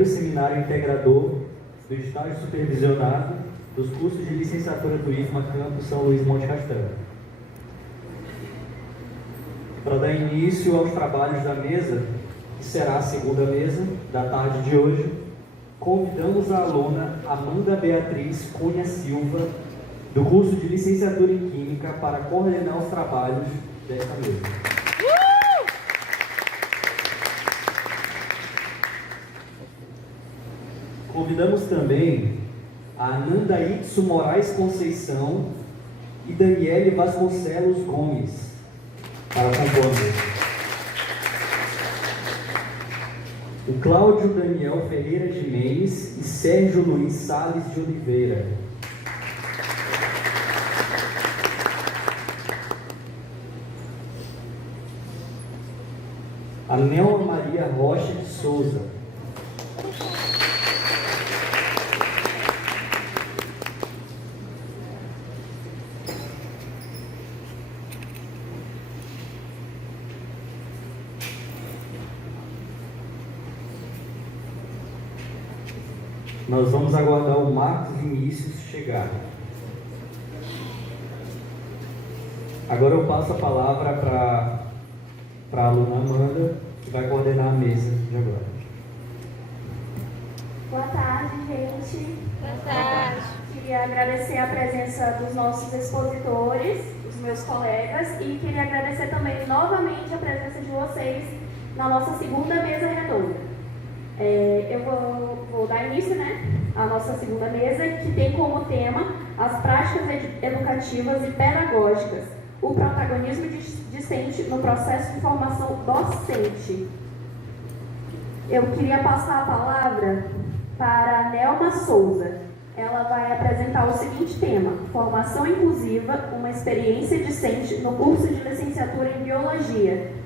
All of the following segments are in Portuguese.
primeiro seminário integrador do estágio supervisionado dos cursos de licenciatura do IFMA Campus São Luís Monte Castelo. Para dar início aos trabalhos da mesa, que será a segunda mesa da tarde de hoje, convidamos a aluna Amanda Beatriz Cunha Silva, do curso de licenciatura em Química, para coordenar os trabalhos desta mesa. Convidamos também a Ananda Itsu Moraes Conceição e Daniele Vasconcelos Gomes para compor a mesa. O Cláudio Daniel Ferreira Jimenez e Sérgio Luiz Salles de Oliveira. A Nelma Maria Rocha de Souza. Nós vamos aguardar o Marcos Vinícius chegar. Agora eu passo a palavra para a aluna Amanda, que vai coordenar a mesa de agora. Boa tarde, gente. Boa tarde. Queria agradecer a presença dos nossos expositores, os meus colegas, e queria agradecer também novamente a presença de vocês na nossa segunda mesa redonda. Eu vou dar início, à nossa segunda mesa, que tem como tema as práticas educativas e pedagógicas, o protagonismo discente no processo de formação docente. Eu queria passar a palavra para a Nelma Souza. Ela vai apresentar o seguinte tema: formação inclusiva, uma experiência discente no curso de licenciatura em Biologia.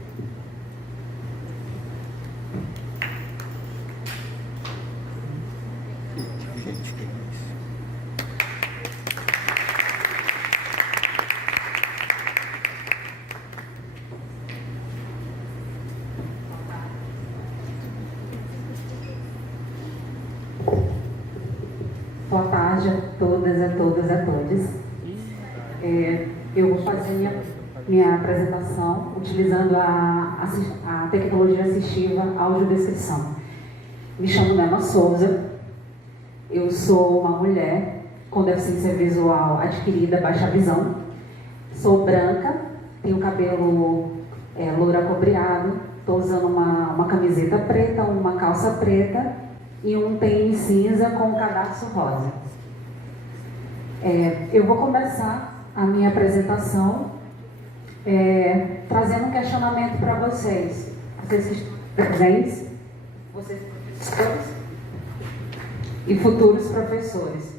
Boa tarde a todas, a todas, a todos. Eu vou fazer minha apresentação utilizando a tecnologia assistiva audiodescrição. Me chamo Nelma Souza, eu sou uma mulher com deficiência visual adquirida, baixa visão, sou branca, tenho cabelo louro acobreado, estou usando uma camiseta preta, uma calça preta e um tênis cinza com um cadarço rosa. Eu vou começar a minha apresentação trazendo um questionamento para vocês. Vocês que estão presentes, vocês professores e futuros professores.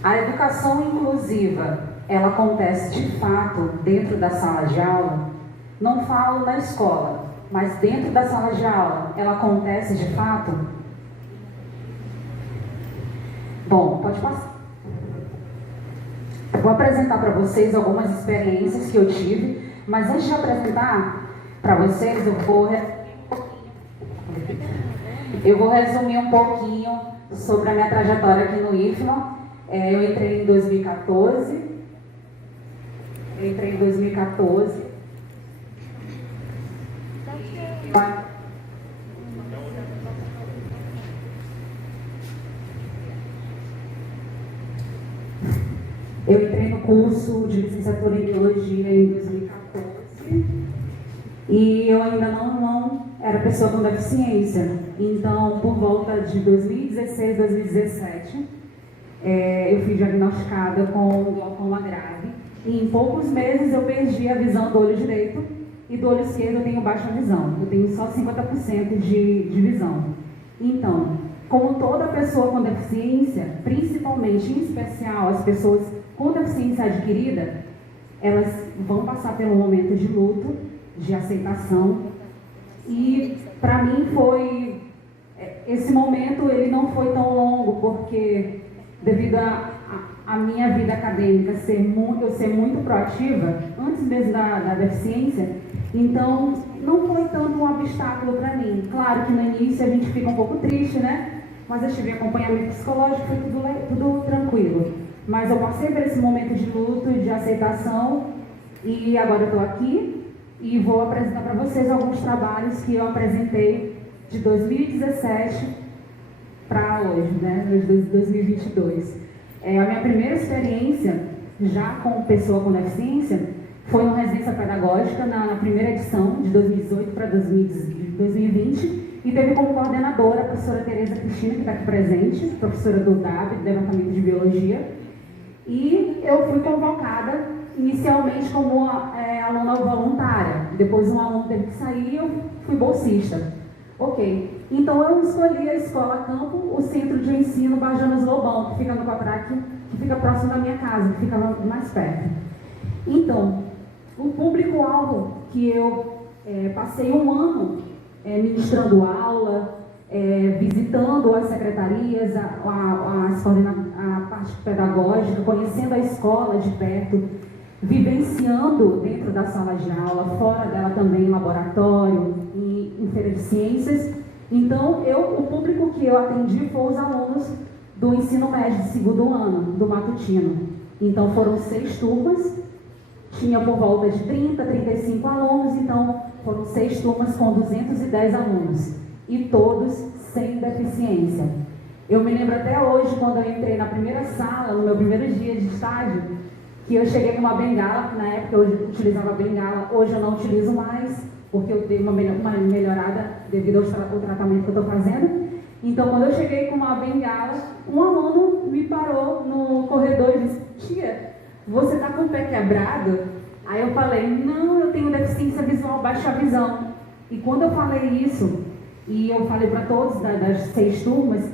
A educação inclusiva, ela acontece de fato dentro da sala de aula? Não falo na escola, mas dentro da sala de aula, ela acontece de fato? Bom, pode passar. Vou apresentar para vocês algumas experiências que eu tive, mas antes de apresentar para vocês, eu vou resumir um pouquinho sobre a minha trajetória aqui no IFMA. Eu entrei em 2014. Eu entrei no curso de licenciatura em Biologia em 2014 e eu ainda não era pessoa com deficiência. Então, por volta de 2016, 2017, eu fui diagnosticada com glaucoma grave e em poucos meses eu perdi a visão do olho direito e do olho esquerdo eu tenho baixa visão. Eu tenho só 50% de visão. Então, como toda pessoa com deficiência, principalmente, em especial, as pessoas com deficiência adquirida, elas vão passar pelo momento de luto, de aceitação. E, para mim, esse momento ele não foi tão longo, porque, devido a minha vida acadêmica eu ser muito proativa, antes mesmo da deficiência, Então, não foi tanto um obstáculo para mim. Claro que no início a gente fica um pouco triste, né? Mas eu tive acompanhamento psicológico, foi tudo tranquilo. Mas eu passei por esse momento de luto e de aceitação e agora eu estou aqui e vou apresentar para vocês alguns trabalhos que eu apresentei de 2017 para hoje, né? De 2022. A minha primeira experiência já com pessoa com deficiência foi uma residência pedagógica na primeira edição, de 2018 para 2020, e teve como coordenadora a professora Tereza Cristina, que está aqui presente, professora do DAB, do Departamento de Biologia, e eu fui convocada inicialmente como aluna voluntária, depois um aluno teve que sair e eu fui bolsista. Ok, então eu escolhi a Escola Campo, o Centro de Ensino Bajanas Lobão, que fica no Cotrac, que fica próximo da minha casa, que fica mais perto. Então, o público-alvo que eu passei um ano ministrando aula, visitando as secretarias, a parte pedagógica, conhecendo a escola de perto, vivenciando dentro da sala de aula, fora dela também em laboratório, em feira de ciências. Então, o público que eu atendi foi os alunos do ensino médio de segundo ano, do matutino. Então, foram 6 turmas, tinha por volta de 30, 35 alunos, então foram 6 turmas com 210 alunos, e todos sem deficiência. Eu me lembro até hoje, quando eu entrei na primeira sala, no meu primeiro dia de estágio, que eu cheguei com uma bengala, que na época eu utilizava bengala, hoje eu não utilizo mais, porque eu dei uma melhorada devido ao tratamento que eu estou fazendo. Então, quando eu cheguei com uma bengala, um aluno me parou no corredor e disse: tia, você está com o pé quebrado? Aí eu falei: não, eu tenho deficiência visual, baixa visão. E quando eu falei isso, e eu falei para todos das 6 turmas,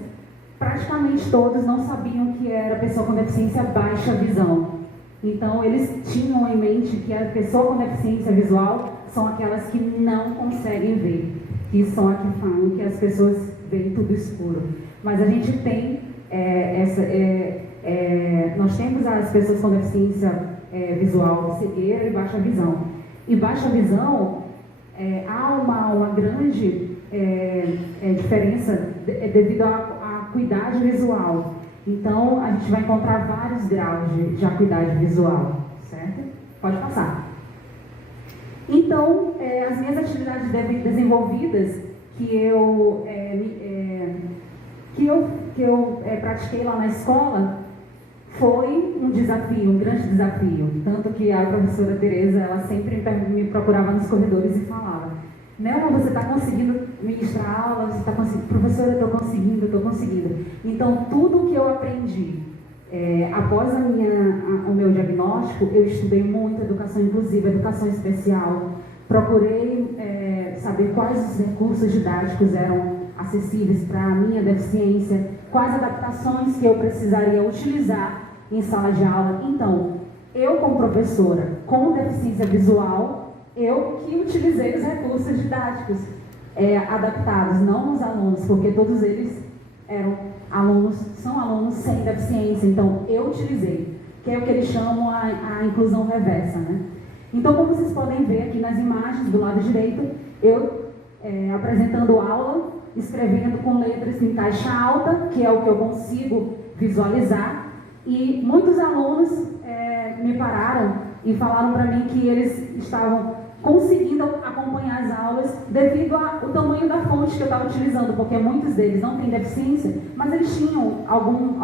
praticamente todos não sabiam que era pessoa com deficiência baixa visão. Então, eles tinham em mente que a pessoa com deficiência visual são aquelas que não conseguem ver, que são as que falam que as pessoas veem tudo escuro. Mas a gente tem nós temos as pessoas com deficiência visual, cegueira e baixa visão. E baixa visão, há uma grande diferença devido à acuidade visual. Então, a gente vai encontrar vários graus de acuidade visual, certo? Pode passar. Então, as minhas atividades desenvolvidas que eu pratiquei lá na escola foi um desafio, um grande desafio. Tanto que a professora Tereza, ela sempre me procurava nos corredores e falava: Nelma, você está conseguindo ministrar aula? Você está conseguindo? Professora, eu estou conseguindo. Então, tudo que eu aprendi após o meu diagnóstico, eu estudei muito educação inclusiva, educação especial. Procurei saber quais os recursos didáticos eram acessíveis para a minha deficiência, quais adaptações que eu precisaria utilizar em sala de aula. Então, eu como professora com deficiência visual, eu que utilizei os recursos didáticos adaptados, não os alunos, porque todos eles são alunos sem deficiência. Então, eu utilizei, que é o que eles chamam a inclusão reversa, né? Então, como vocês podem ver aqui nas imagens do lado direito, eu apresentando aula, escrevendo com letras em caixa alta, que é o que eu consigo visualizar, e muitos alunos me pararam e falaram para mim que eles estavam conseguindo acompanhar as aulas devido ao tamanho da fonte que eu estava utilizando, porque muitos deles não têm deficiência, mas eles tinham algum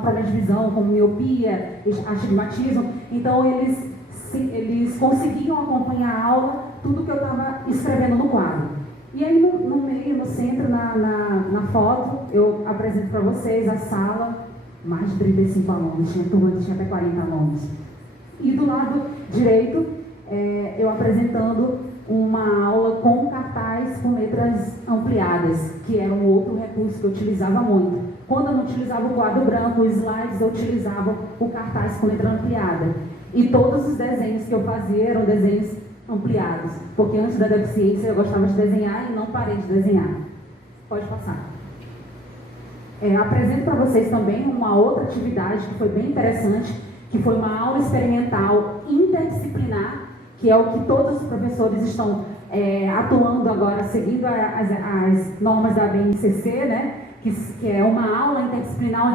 problema de visão, como miopia, astigmatismo. Então eles conseguiam acompanhar a aula, tudo que eu estava escrevendo no quadro. E aí no meio, no centro, na foto, eu apresento para vocês a sala, mais de 35 alunos, tinha turma que tinha até 40 alunos. E do lado direito, eu apresentando uma aula com cartaz com letras ampliadas, que era um outro recurso que eu utilizava muito. Quando eu não utilizava o quadro branco, os slides, eu utilizava o cartaz com letra ampliada. E todos os desenhos que eu fazia eram desenhos ampliados, porque antes da deficiência eu gostava de desenhar e não parei de desenhar. Pode passar. Apresento para vocês também uma outra atividade que foi bem interessante, que foi uma aula experimental interdisciplinar, que é o que todos os professores estão atuando agora, seguindo as normas da BNCC, né? Que é uma aula interdisciplinar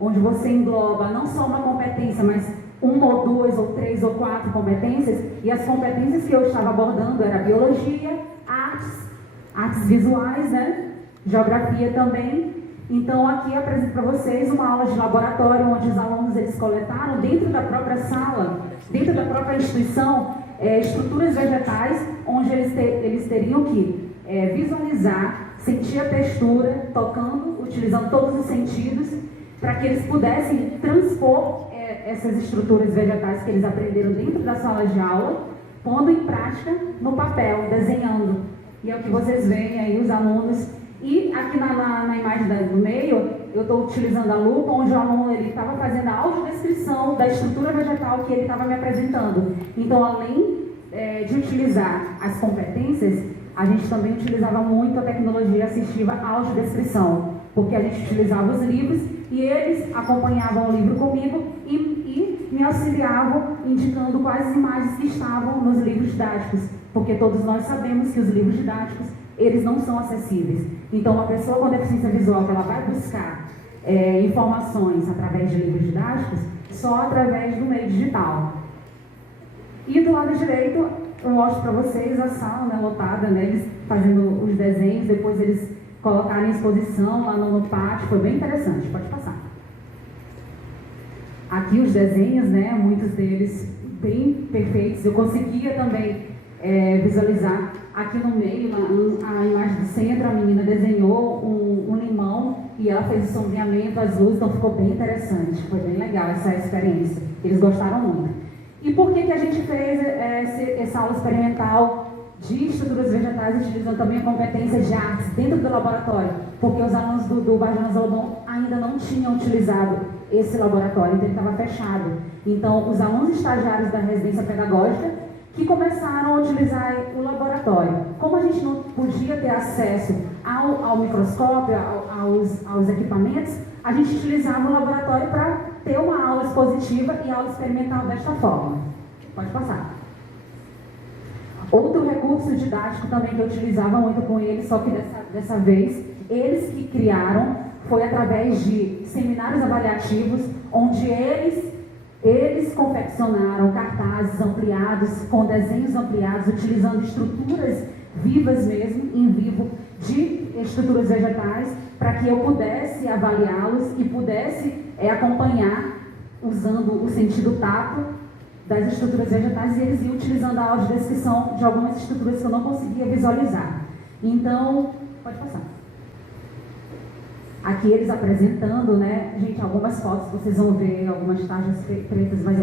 onde você engloba não só uma competência, mas uma ou duas ou três ou quatro competências, e as competências que eu estava abordando era biologia, artes visuais, né? Geografia também. Então aqui eu apresento para vocês uma aula de laboratório onde os alunos eles coletaram dentro da própria sala, dentro da própria instituição, estruturas vegetais onde eles teriam que visualizar, sentir a textura, tocando, utilizando todos os sentidos, para que eles pudessem transpor essas estruturas vegetais que eles aprenderam dentro da sala de aula, pondo em prática no papel, desenhando. E é o que vocês veem aí, os alunos. E aqui na imagem do meio, eu estou utilizando a lupa, onde o aluno estava fazendo a audiodescrição da estrutura vegetal que ele estava me apresentando. Então, além de utilizar as competências, a gente também utilizava muito a tecnologia assistiva à audiodescrição, porque a gente utilizava os livros e eles acompanhavam o livro comigo e me auxiliavam indicando quais imagens que estavam nos livros didáticos, porque todos nós sabemos que os livros didáticos, eles não são acessíveis. Então, uma pessoa com deficiência visual, que ela vai buscar informações através de livros didáticos, só através do meio digital. E do lado direito, eu mostro para vocês a sala, né, lotada, né, eles fazendo os desenhos, depois eles colocaram em exposição lá no pátio, foi bem interessante, pode passar. Aqui os desenhos, né, muitos deles bem perfeitos, eu conseguia também visualizar. Aqui no meio, a imagem do centro, a menina desenhou um limão e ela fez o sombreamento, as luzes, então ficou bem interessante, foi bem legal essa experiência, eles gostaram muito. E por que a gente fez essa aula experimental de estruturas vegetais, utilizando também a competência de artes dentro do laboratório? Porque os alunos do Bajonas Lodon ainda não tinham utilizado esse laboratório, então ele estava fechado. Então, os alunos estagiários da residência pedagógica que começaram a utilizar o laboratório. Como a gente não podia ter acesso ao microscópio, aos equipamentos, a gente utilizava o laboratório para ter uma aula expositiva e aula experimental desta forma. Pode passar. Outro recurso didático também que eu utilizava muito com eles, só que dessa vez, eles que criaram, foi através de seminários avaliativos, onde eles confeccionaram cartazes ampliados, com desenhos ampliados, utilizando estruturas vivas mesmo, em vivo, de estruturas vegetais, para que eu pudesse avaliá-los e pudesse acompanhar, usando o sentido tato das estruturas vegetais, e eles iam utilizando a audiodescrição de algumas estruturas que eu não conseguia visualizar. Então, pode passar. Aqui eles apresentando, né, gente, algumas fotos, vocês vão ver algumas tarjas pretas, mas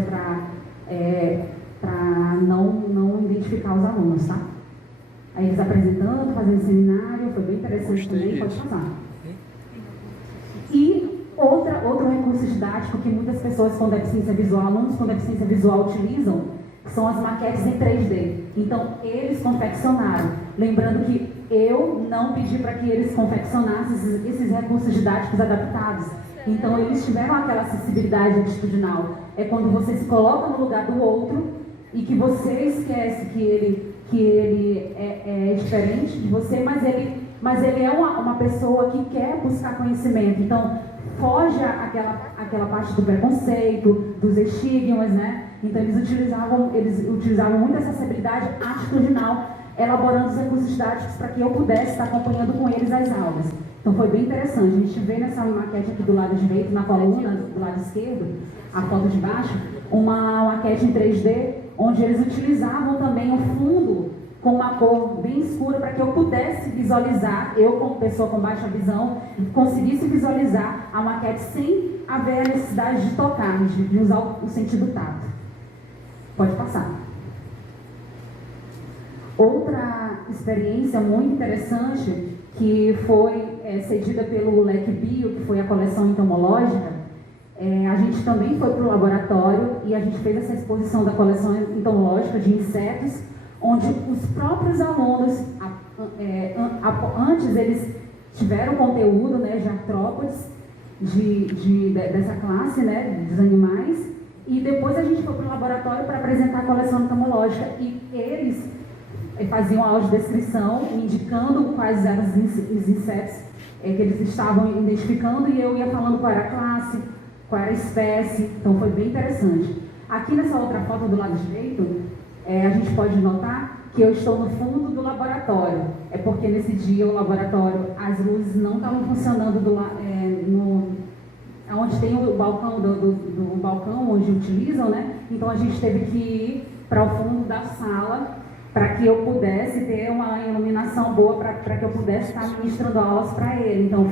para não identificar os alunos, tá? Aí eles apresentando, fazendo seminário, foi bem interessante também, pode passar. E outro recurso didático que muitas pessoas com deficiência visual, alunos com deficiência visual utilizam, são as maquetes em 3D. Então, eles confeccionaram. Lembrando que eu não pedi para que eles confeccionassem esses recursos didáticos adaptados. Então, eles tiveram aquela acessibilidade atitudinal. É quando você se coloca no lugar do outro e que você esquece que ele é diferente de você, mas ele é uma pessoa que quer buscar conhecimento. Então, foge aquela parte do preconceito, dos estigmas, né? Então, eles utilizavam muito essa acessibilidade atitudinal, elaborando os recursos didáticos para que eu pudesse estar acompanhando com eles as aulas. Então, foi bem interessante. A gente vê nessa maquete aqui do lado direito, na coluna do lado esquerdo, a foto de baixo, uma maquete em 3D, onde eles utilizavam também o fundo com uma cor bem escura para que eu pudesse visualizar, eu como pessoa com baixa visão, conseguisse visualizar a maquete sem haver a necessidade de tocar, de usar o sentido tato. Pode passar. Outra experiência muito interessante, que foi cedida pelo Leque Bio, que foi a coleção entomológica, a gente também foi para o laboratório e a gente fez essa exposição da coleção entomológica de insetos, onde os próprios alunos, antes eles tiveram conteúdo, né, de artrópodes, dessa classe, né, dos animais, E depois a gente foi para o laboratório para apresentar a coleção entomológica e eles faziam a audiodescrição, indicando quais eram os insetos que eles estavam identificando e eu ia falando qual era a classe, qual era a espécie, então foi bem interessante. Aqui nessa outra foto do lado direito, a gente pode notar que eu estou no fundo do laboratório. É porque nesse dia o laboratório, as luzes não estavam funcionando onde tem o balcão, do balcão onde utilizam, né? Então a gente teve que ir para o fundo da sala para que eu pudesse ter uma iluminação boa, para que eu pudesse estar ministrando aulas para ele. Então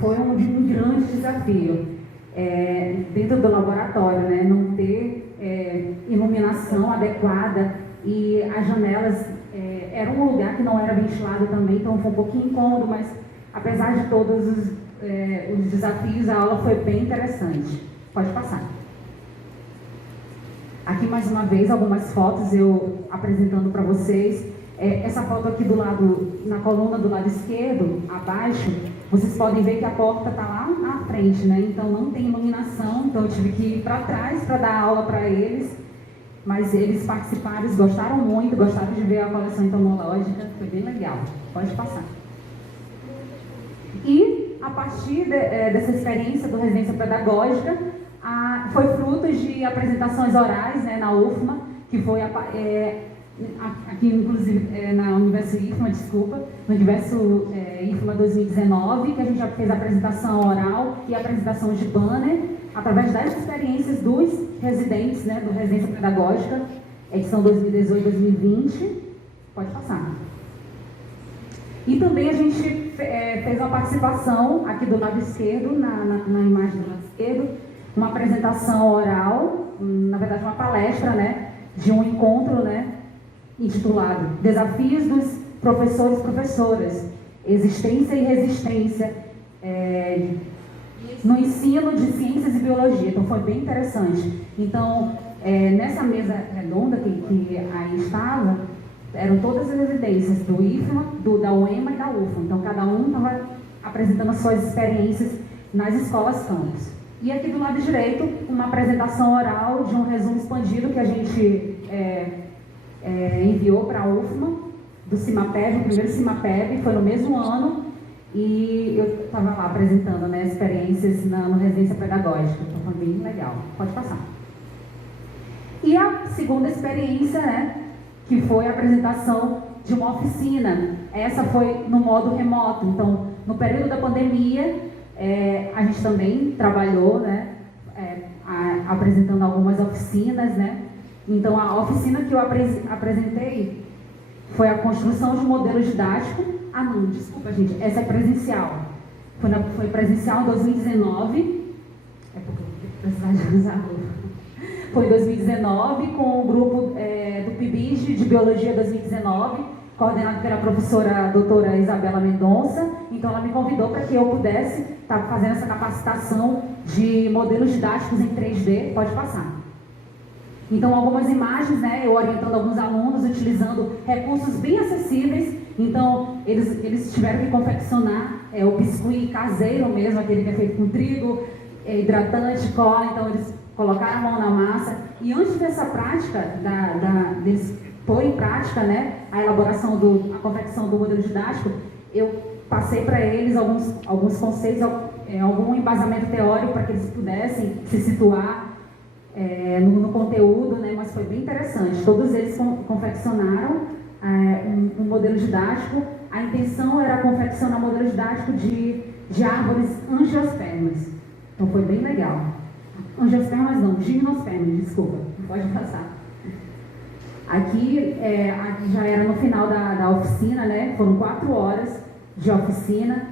foi um grande desafio dentro do laboratório, né? Não ter iluminação adequada e as janelas era um lugar que não era ventilado também, então foi um pouquinho incômodo, mas apesar de todos os desafios, a aula foi bem interessante. Pode passar. Aqui mais uma vez algumas fotos eu apresentando para vocês. Essa foto aqui do lado, na coluna do lado esquerdo, abaixo, vocês podem ver que a porta está lá na frente, né? Então não tem iluminação, então eu tive que ir para trás para dar aula para eles. Mas eles participaram, eles gostaram muito, gostaram de ver a coleção entomológica, foi bem legal. Pode passar. E a partir dessa experiência do Residência Pedagógica, foi fruto de apresentações orais, né, na UFMA, que foi aqui inclusive no Universo IFMA, no Universo IFMA 2019, que a gente já fez a apresentação oral e a apresentação de banner, através das experiências dos residentes, né, do Residência Pedagógica, edição 2018-2020. Pode passar. E também a gente fez uma participação aqui do lado esquerdo, na imagem do lado esquerdo, uma apresentação oral, na verdade uma palestra, né, de um encontro, né, intitulado Desafios dos Professores e Professoras, Existência e Resistência no Ensino de Ciências e Biologia. Então foi bem interessante. Então, nessa mesa redonda que aí estava, eram todas as residências do IFMA, da UEMA e da UFMA. Então cada um estava apresentando as suas experiências nas escolas campus. E aqui do lado direito, uma apresentação oral de um resumo expandido que a gente enviou para a UFMA, do CIMAPEB, o primeiro CIMAPEB, foi no mesmo ano, e eu estava lá apresentando, né, experiências no Residência Pedagógica, então foi bem legal. Pode passar. E a segunda experiência, né, que foi a apresentação de uma oficina. Essa foi no modo remoto, então no período da pandemia, a gente também trabalhou, né, apresentando algumas oficinas, né. Então a oficina que eu apresentei foi a construção de um modelo didático. Ah não, desculpa gente, essa é presencial. Foi presencial em 2019, porque eu precisava de usar a roupa. Foi em 2019 com o grupo do PIBIG de Biologia 2019, coordenado pela professora doutora Isabela Mendonça. Então ela me convidou para que eu pudesse estar fazendo essa capacitação de modelos didáticos em 3D. Pode passar. Então algumas imagens, né, eu orientando alguns alunos, utilizando recursos bem acessíveis. Então eles tiveram que confeccionar o biscuit caseiro mesmo, aquele que é feito com trigo, hidratante, cola. Então eles colocaram a mão na massa. E antes dessa prática, deles pôr em prática, né, a elaboração, a confecção do modelo didático, eu passei para eles alguns conceitos, algum embasamento teórico para que eles pudessem se situar no conteúdo, né, mas foi bem interessante. Todos eles confeccionaram um modelo didático. A intenção era confeccionar um modelo didático de árvores angiospermas. Então foi bem legal. Angiospermas não, gimnospermas, desculpa, pode passar. Aqui já era no final da oficina, né? Foram 4 horas de oficina.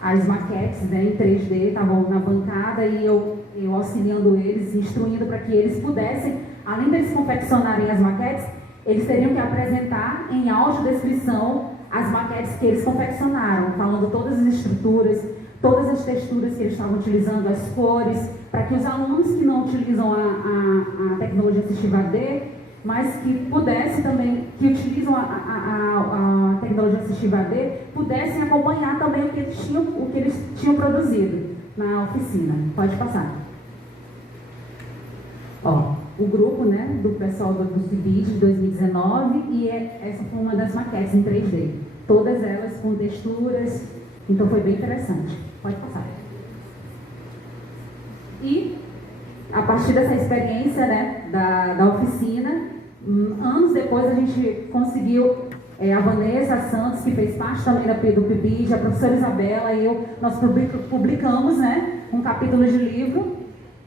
As maquetes, né, em 3D estavam na bancada e eu auxiliando eles, instruindo para que eles pudessem, além deles confeccionarem as maquetes, eles teriam que apresentar em audiodescrição as maquetes que eles confeccionaram, falando todas as estruturas, todas as texturas que eles estavam utilizando, as cores, para que os alunos que não utilizam a tecnologia assistiva AD, mas que pudessem também, que utilizam a tecnologia assistiva AD, pudessem acompanhar também o que eles tinham produzido na oficina. Pode passar. o grupo, né, do pessoal do PIBID de 2019, e essa foi uma das maquetes em 3D. Todas elas com texturas, então foi bem interessante. Pode passar. E, a partir dessa experiência, né, da oficina, anos depois a gente conseguiu, a Vanessa Santos, que fez parte também do PIBID, a professora Isabela e eu, nós publicamos, né, um capítulo de livro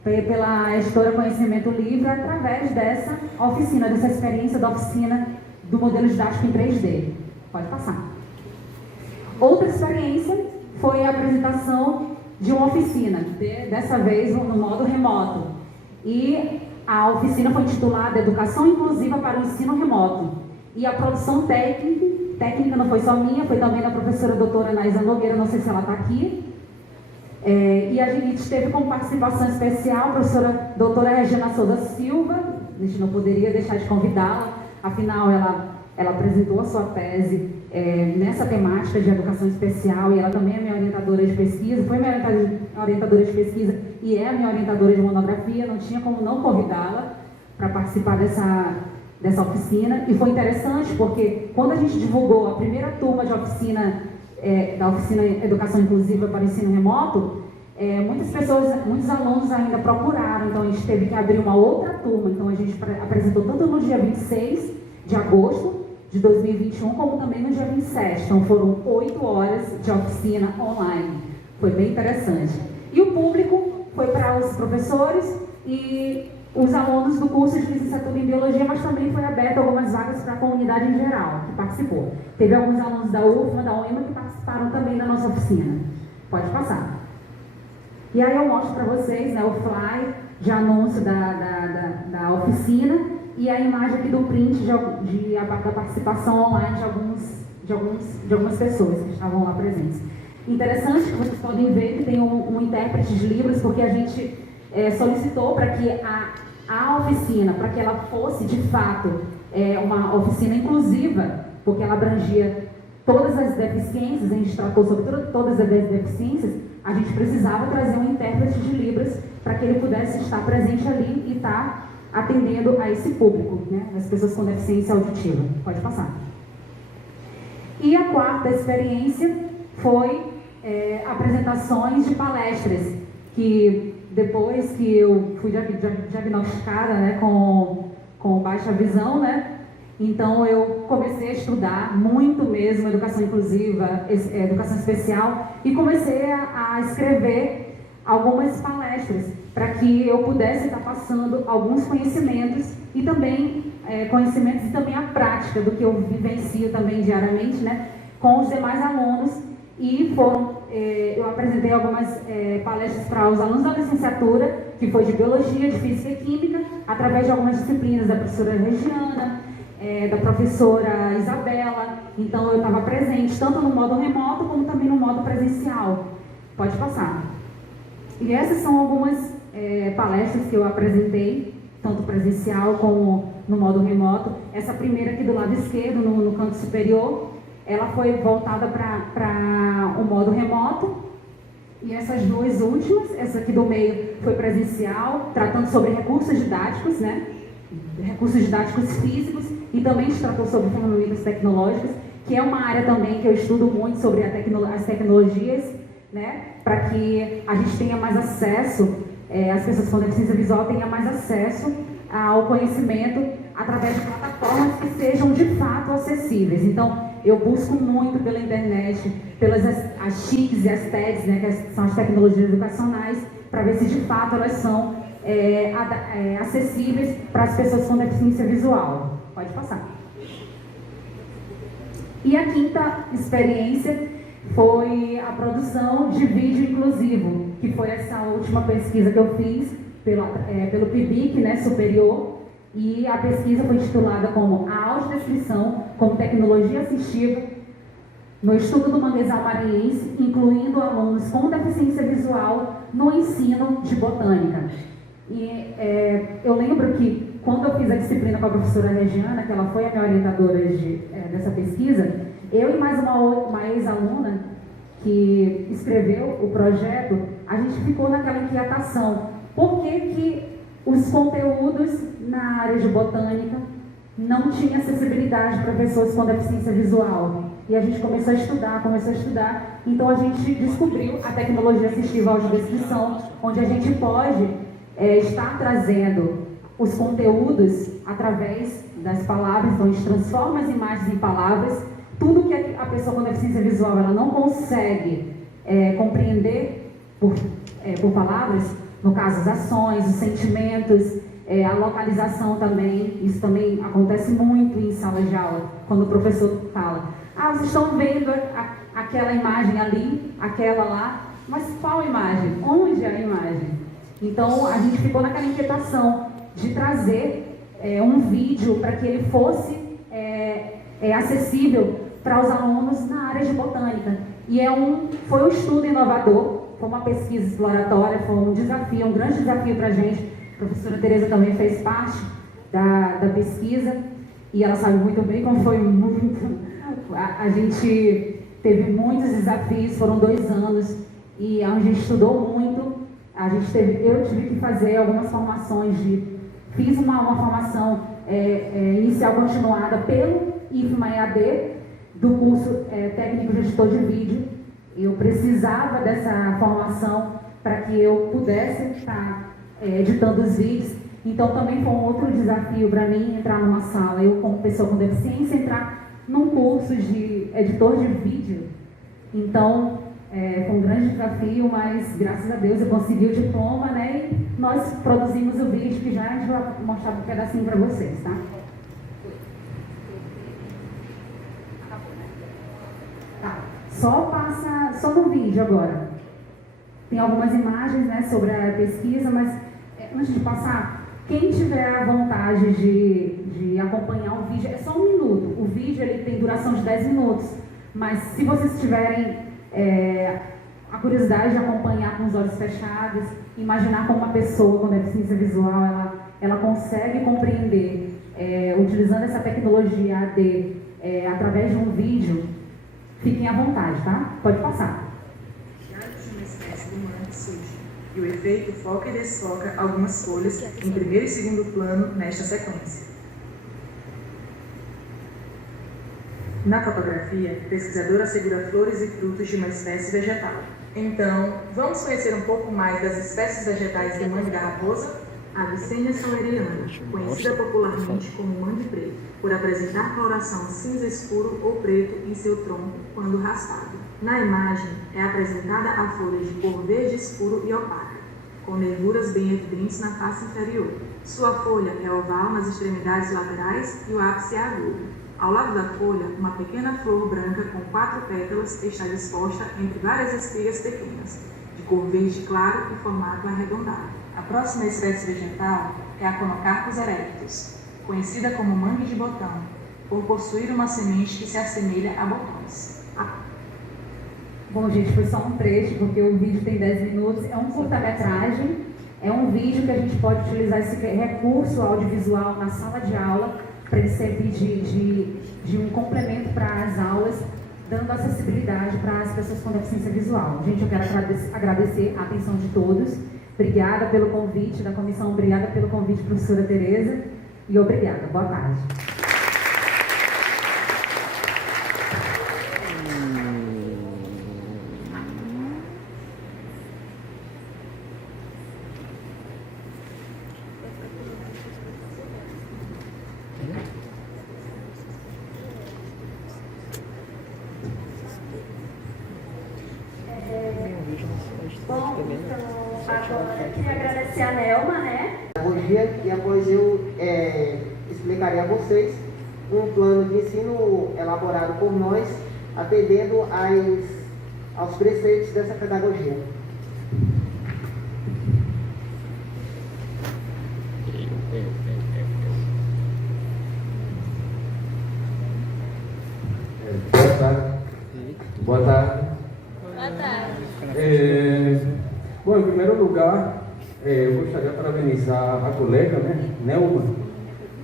pela editora Conhecimento Livre, através dessa oficina, dessa experiência da oficina do modelo didático em 3D. Pode passar. Outra experiência foi a apresentação de uma oficina, dessa vez no modo remoto. E a oficina foi intitulada Educação Inclusiva para o Ensino Remoto. E a produção técnica não foi só minha, foi também da professora doutora Naisa Nogueira, não sei se ela está aqui. E a gente teve como participação especial a professora doutora Regina Souza Silva. A gente não poderia deixar de convidá-la, afinal ela apresentou a sua tese nessa temática de educação especial, e ela também é minha orientadora de pesquisa, foi minha orientadora de pesquisa e é minha orientadora de monografia, não tinha como não convidá-la para participar dessa oficina. E foi interessante porque quando a gente divulgou a primeira turma de oficina, da oficina Educação Inclusiva para o Ensino Remoto, muitos alunos ainda procuraram, então a gente teve que abrir uma outra turma. Então a gente apresentou tanto no dia 26 de agosto de 2021, como também no dia 27. Então foram 8 horas de oficina online. Foi bem interessante. E o público foi para os professores e os alunos do curso de licenciatura em Biologia, mas também foi aberto algumas vagas para a comunidade em geral, que participou. Teve alguns alunos da UFMA, da UEMA, que participaram também da nossa oficina. Pode passar. E aí eu mostro para vocês, né, o flyer de anúncio da oficina e a imagem aqui do print da participação online de algumas pessoas que estavam lá presentes. Interessante que vocês podem ver que tem um intérprete de Libras, porque a gente solicitou para que a oficina, para que ela fosse de fato uma oficina inclusiva, porque ela abrangia todas as deficiências, a gente tratou sobre todas as deficiências, a gente precisava trazer um intérprete de Libras para que ele pudesse estar presente ali e estar atendendo a esse público, né, as pessoas com deficiência auditiva. Pode passar. E a quarta experiência foi apresentações de palestras, que depois que eu fui diagnosticada, né, com baixa visão, né, então eu comecei a estudar muito mesmo educação inclusiva, educação especial, e comecei a escrever algumas palestras para que eu pudesse estar passando alguns conhecimentos e também conhecimentos e também a prática do que eu vivencio também diariamente, né, com os demais alunos. E eu apresentei algumas palestras para os alunos da licenciatura, que foi de Biologia, de Física e Química, através de algumas disciplinas da professora Regiana, da professora Isabela. Então eu estava presente tanto no modo remoto como também no modo presencial. Pode passar. E essas são algumas palestras que eu apresentei, tanto presencial como no modo remoto. Essa primeira aqui do lado esquerdo, no canto superior, ela foi voltada para o modo remoto. E essas duas últimas, essa aqui do meio foi presencial, tratando sobre recursos didáticos, né? Recursos didáticos físicos, e também se tratou sobre ferramentas tecnológicas, que é uma área também que eu estudo muito sobre as tecnologias, né? Para que a gente tenha mais acesso, as pessoas com deficiência visual tenham mais acesso ao conhecimento através de plataformas que sejam de fato acessíveis. Então, eu busco muito pela internet, pelas as TICs e as TEDs, né, que são as tecnologias educacionais, para ver se de fato elas são acessíveis para as pessoas com deficiência visual. Pode passar. E a quinta experiência foi a produção de vídeo inclusivo, que foi essa última pesquisa que eu fiz pelo PIBIC, né, superior. E a pesquisa foi intitulada como A Audiodescrição como Tecnologia Assistiva no Estudo do Manguezal Maranhense, incluindo alunos com deficiência visual no ensino de botânica. E eu lembro que quando eu fiz a disciplina com a professora Regiana, que ela foi a minha orientadora dessa pesquisa, eu e mais uma ex-aluna que escreveu o projeto, a gente ficou naquela inquietação. Por que Os conteúdos na área de botânica não tinha acessibilidade para pessoas com deficiência visual. E a gente começou a estudar. Então a gente descobriu a tecnologia assistiva audiodescrição, onde a gente pode estar trazendo os conteúdos através das palavras, então a gente transforma as imagens em palavras. Tudo que a pessoa com deficiência visual ela não consegue compreender por palavras, no caso as ações, os sentimentos, a localização também, isso também acontece muito em sala de aula, quando o professor fala, vocês estão vendo aquela imagem ali, aquela lá, mas qual imagem? Onde é a imagem? Então a gente ficou naquela inquietação de trazer um vídeo para que ele fosse acessível para os alunos na área de botânica. E foi um estudo inovador, foi uma pesquisa exploratória, foi um desafio, um grande desafio para a gente. A professora Tereza também fez parte da pesquisa e ela sabe muito bem como foi muito. A gente teve muitos desafios, foram 2 anos e a gente estudou muito. Eu tive que fazer algumas formações, fiz uma formação inicial continuada pelo IFMA EAD, do curso técnico gestor de vídeo. Eu precisava dessa formação para que eu pudesse estar editando os vídeos. Então também foi um outro desafio para mim entrar numa sala, eu como pessoa com deficiência, entrar num curso de editor de vídeo. Então foi um grande desafio, mas graças a Deus eu consegui o diploma, né? E nós produzimos o vídeo que já a gente vai mostrar um pedacinho para vocês, tá? Só no vídeo agora. Tem algumas imagens, né, sobre a pesquisa, mas antes de passar, quem tiver a vontade de acompanhar o vídeo, é só 1 minuto. O vídeo ele tem duração de 10 minutos, mas se vocês tiverem a curiosidade de acompanhar com os olhos fechados, imaginar como uma pessoa com deficiência visual, ela consegue compreender, utilizando essa tecnologia AD, através de um vídeo, fiquem à vontade, tá? Pode passar. Diálogos de uma espécie de humana surge, e o efeito foca e desfoca algumas folhas em primeiro e segundo plano nesta sequência. Na fotografia, o pesquisador assegura flores e frutos de uma espécie vegetal. Então, vamos conhecer um pouco mais das espécies vegetais do mangue da raposa? A Vicenia soleriana, conhecida popularmente como mangue preto, por apresentar coloração cinza escuro ou preto em seu tronco quando raspado. Na imagem, é apresentada a folha de cor verde escuro e opaca, com nervuras bem evidentes na face inferior. Sua folha é oval nas extremidades laterais e o ápice é agudo. Ao lado da folha, uma pequena flor branca com 4 pétalas está disposta entre várias espigas pequenas, de cor verde claro e formato arredondado. A próxima espécie vegetal é a Conocarpus erectus, conhecida como mangue de botão, por possuir uma semente que se assemelha a botões. Bom, gente, foi só um trecho, porque o vídeo tem 10 minutos. É um curta-metragem, é um vídeo que a gente pode utilizar esse recurso audiovisual na sala de aula para ele servir de um complemento para as aulas, dando acessibilidade para as pessoas com deficiência visual. Gente, eu quero agradecer a atenção de todos. Obrigada pelo convite da comissão, obrigada pelo convite, professora Tereza, e obrigada. Boa tarde. Bom, então, agora eu queria agradecer a Nelma, né? E após eu explicarei a vocês um plano de ensino elaborado por nós, atendendo aos preceitos dessa pedagogia. Boa tarde. Boa tarde. Boa tarde. Bom, em primeiro lugar, eu gostaria de parabenizar a colega, né, Nelma.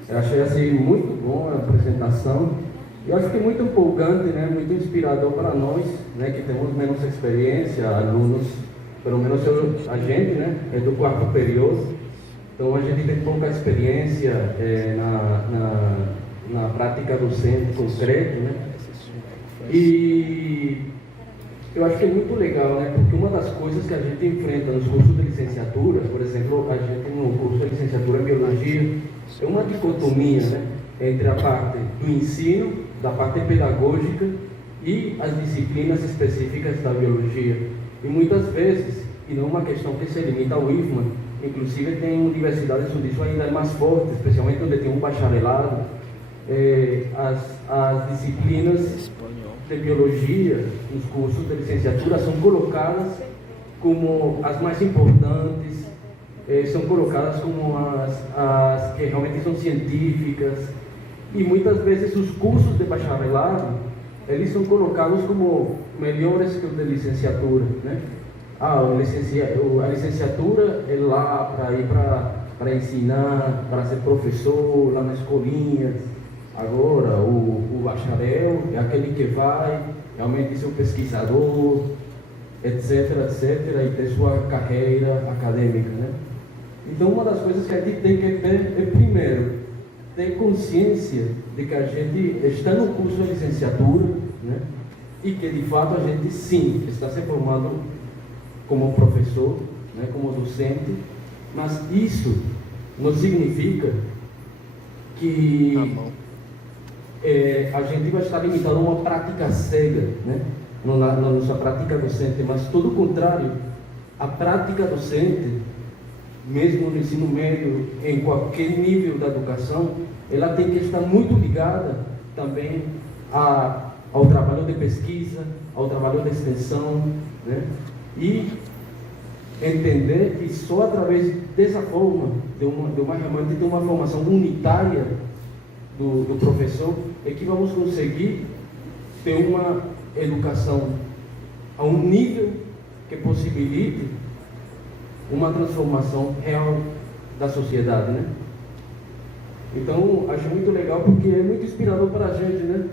Eu achei assim muito bom a apresentação. E acho que muito empolgante, né, muito inspirador para nós, né, que temos menos experiência, alunos, pelo menos a gente, né, é do 4º período. Então a gente tem pouca experiência na prática docente concreta, né? E eu acho que é muito legal, né? Porque uma das coisas que a gente enfrenta nos cursos de licenciatura, por exemplo, a gente no curso de licenciatura em biologia, é uma dicotomia, né? Entre a parte do ensino, da parte pedagógica e as disciplinas específicas da biologia. E muitas vezes, e não é uma questão que se limita ao IFMA, inclusive tem universidades onde isso ainda é mais forte, especialmente onde tem um bacharelado, as disciplinas de biologia nos cursos de licenciatura são colocadas como as mais importantes, são colocadas como as que realmente são científicas, e muitas vezes os cursos de bacharelado eles são colocados como melhores que os de licenciatura, né? A licenciatura é lá para ir para ensinar, para ser professor lá na escolinha. Agora, o bacharel é aquele que vai realmente ser um pesquisador, etc, e ter sua carreira acadêmica, né? Então, uma das coisas que a gente tem que ter é, primeiro, ter consciência de que a gente está no curso de licenciatura, né? E que, de fato, a gente, sim, está se formando como professor, né? Como docente, mas isso não significa que a gente vai estar limitado a uma prática cega, né? Na nossa prática docente, mas todo o contrário, a prática docente, mesmo no ensino médio, em qualquer nível da educação, ela tem que estar muito ligada também ao trabalho de pesquisa, ao trabalho de extensão, né? E entender que só através dessa forma, de uma formação unitária do professor, é que vamos conseguir ter uma educação a um nível que possibilite uma transformação real da sociedade, né? Então, acho muito legal porque é muito inspirador para a gente, né?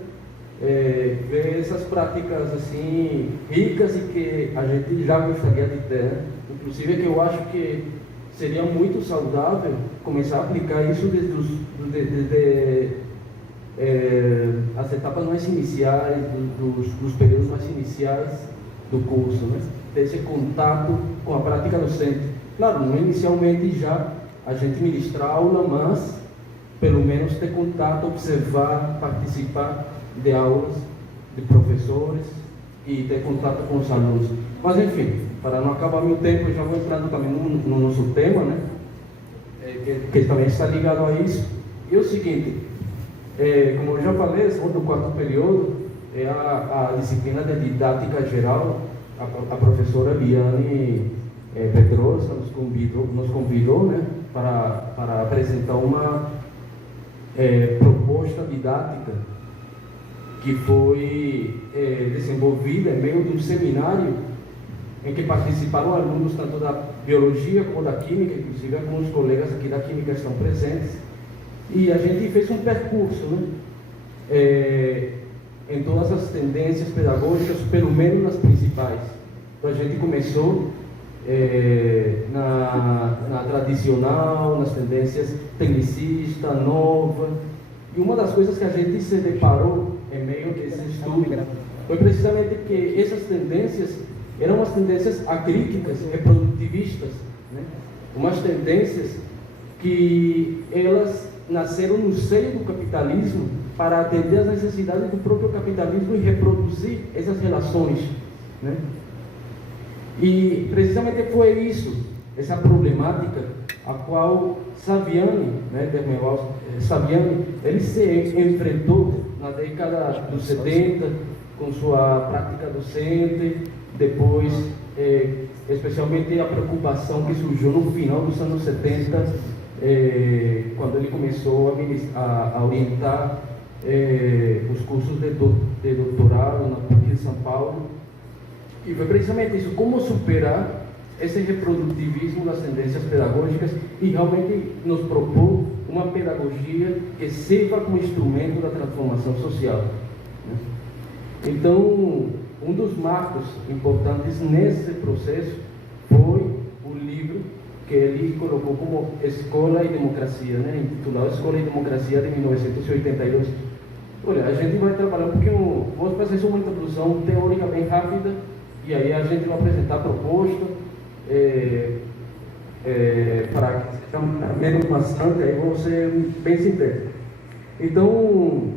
Ver essas práticas assim ricas e que a gente já gostaria de ter, né? Inclusive que eu acho que seria muito saudável começar a aplicar isso desde as etapas mais iniciais, dos períodos mais iniciais do curso, né? Ter esse contato com a prática docente. Claro, não inicialmente já a gente ministrar aula, mas pelo menos ter contato, observar, participar de aulas de professores e ter contato com os alunos. Mas enfim, para não acabar meu tempo, eu já vou entrando também no nosso tema, né? Que também está ligado a isso. E é o seguinte, como eu já falei, segundo o quarto período, é a disciplina de didática geral. A professora Liane Pedrosa nos convidou, né, para apresentar uma proposta didática que foi desenvolvida em meio de um seminário em que participaram alunos tanto da biologia como da química, inclusive alguns colegas aqui da química estão presentes, e a gente fez um percurso, né, em todas as tendências pedagógicas, pelo menos nas principais. Então a gente começou na tradicional, nas tendências tecnicista, nova, e uma das coisas que a gente se deparou em meio desse estudo foi precisamente que essas tendências eram umas tendências acríticas, reprodutivistas, né? Umas tendências que elas nasceram no seio do capitalismo para atender às necessidades do próprio capitalismo e reproduzir essas relações, né? E precisamente foi isso, essa problemática a qual Saviani, né, Saviani, ele se enfrentou na década dos 70 com sua prática docente, depois especialmente a preocupação que surgiu no final dos anos 70, quando ele começou a orientar os cursos de doutorado na PUC de São Paulo. E foi precisamente isso, como superar esse reprodutivismo das tendências pedagógicas e realmente nos propor uma pedagogia que sirva como instrumento da transformação social, né? Então, um dos marcos importantes nesse processo foi o livro que ele colocou como Escola e Democracia, né? Intitulado Escola e Democracia de 1982. Olha, a gente vai trabalhar um pouquinho, vou fazer só uma introdução teórica bem rápida, e aí a gente vai apresentar a proposta, para que seja menos bastante, aí vou ser bem sintético. Então,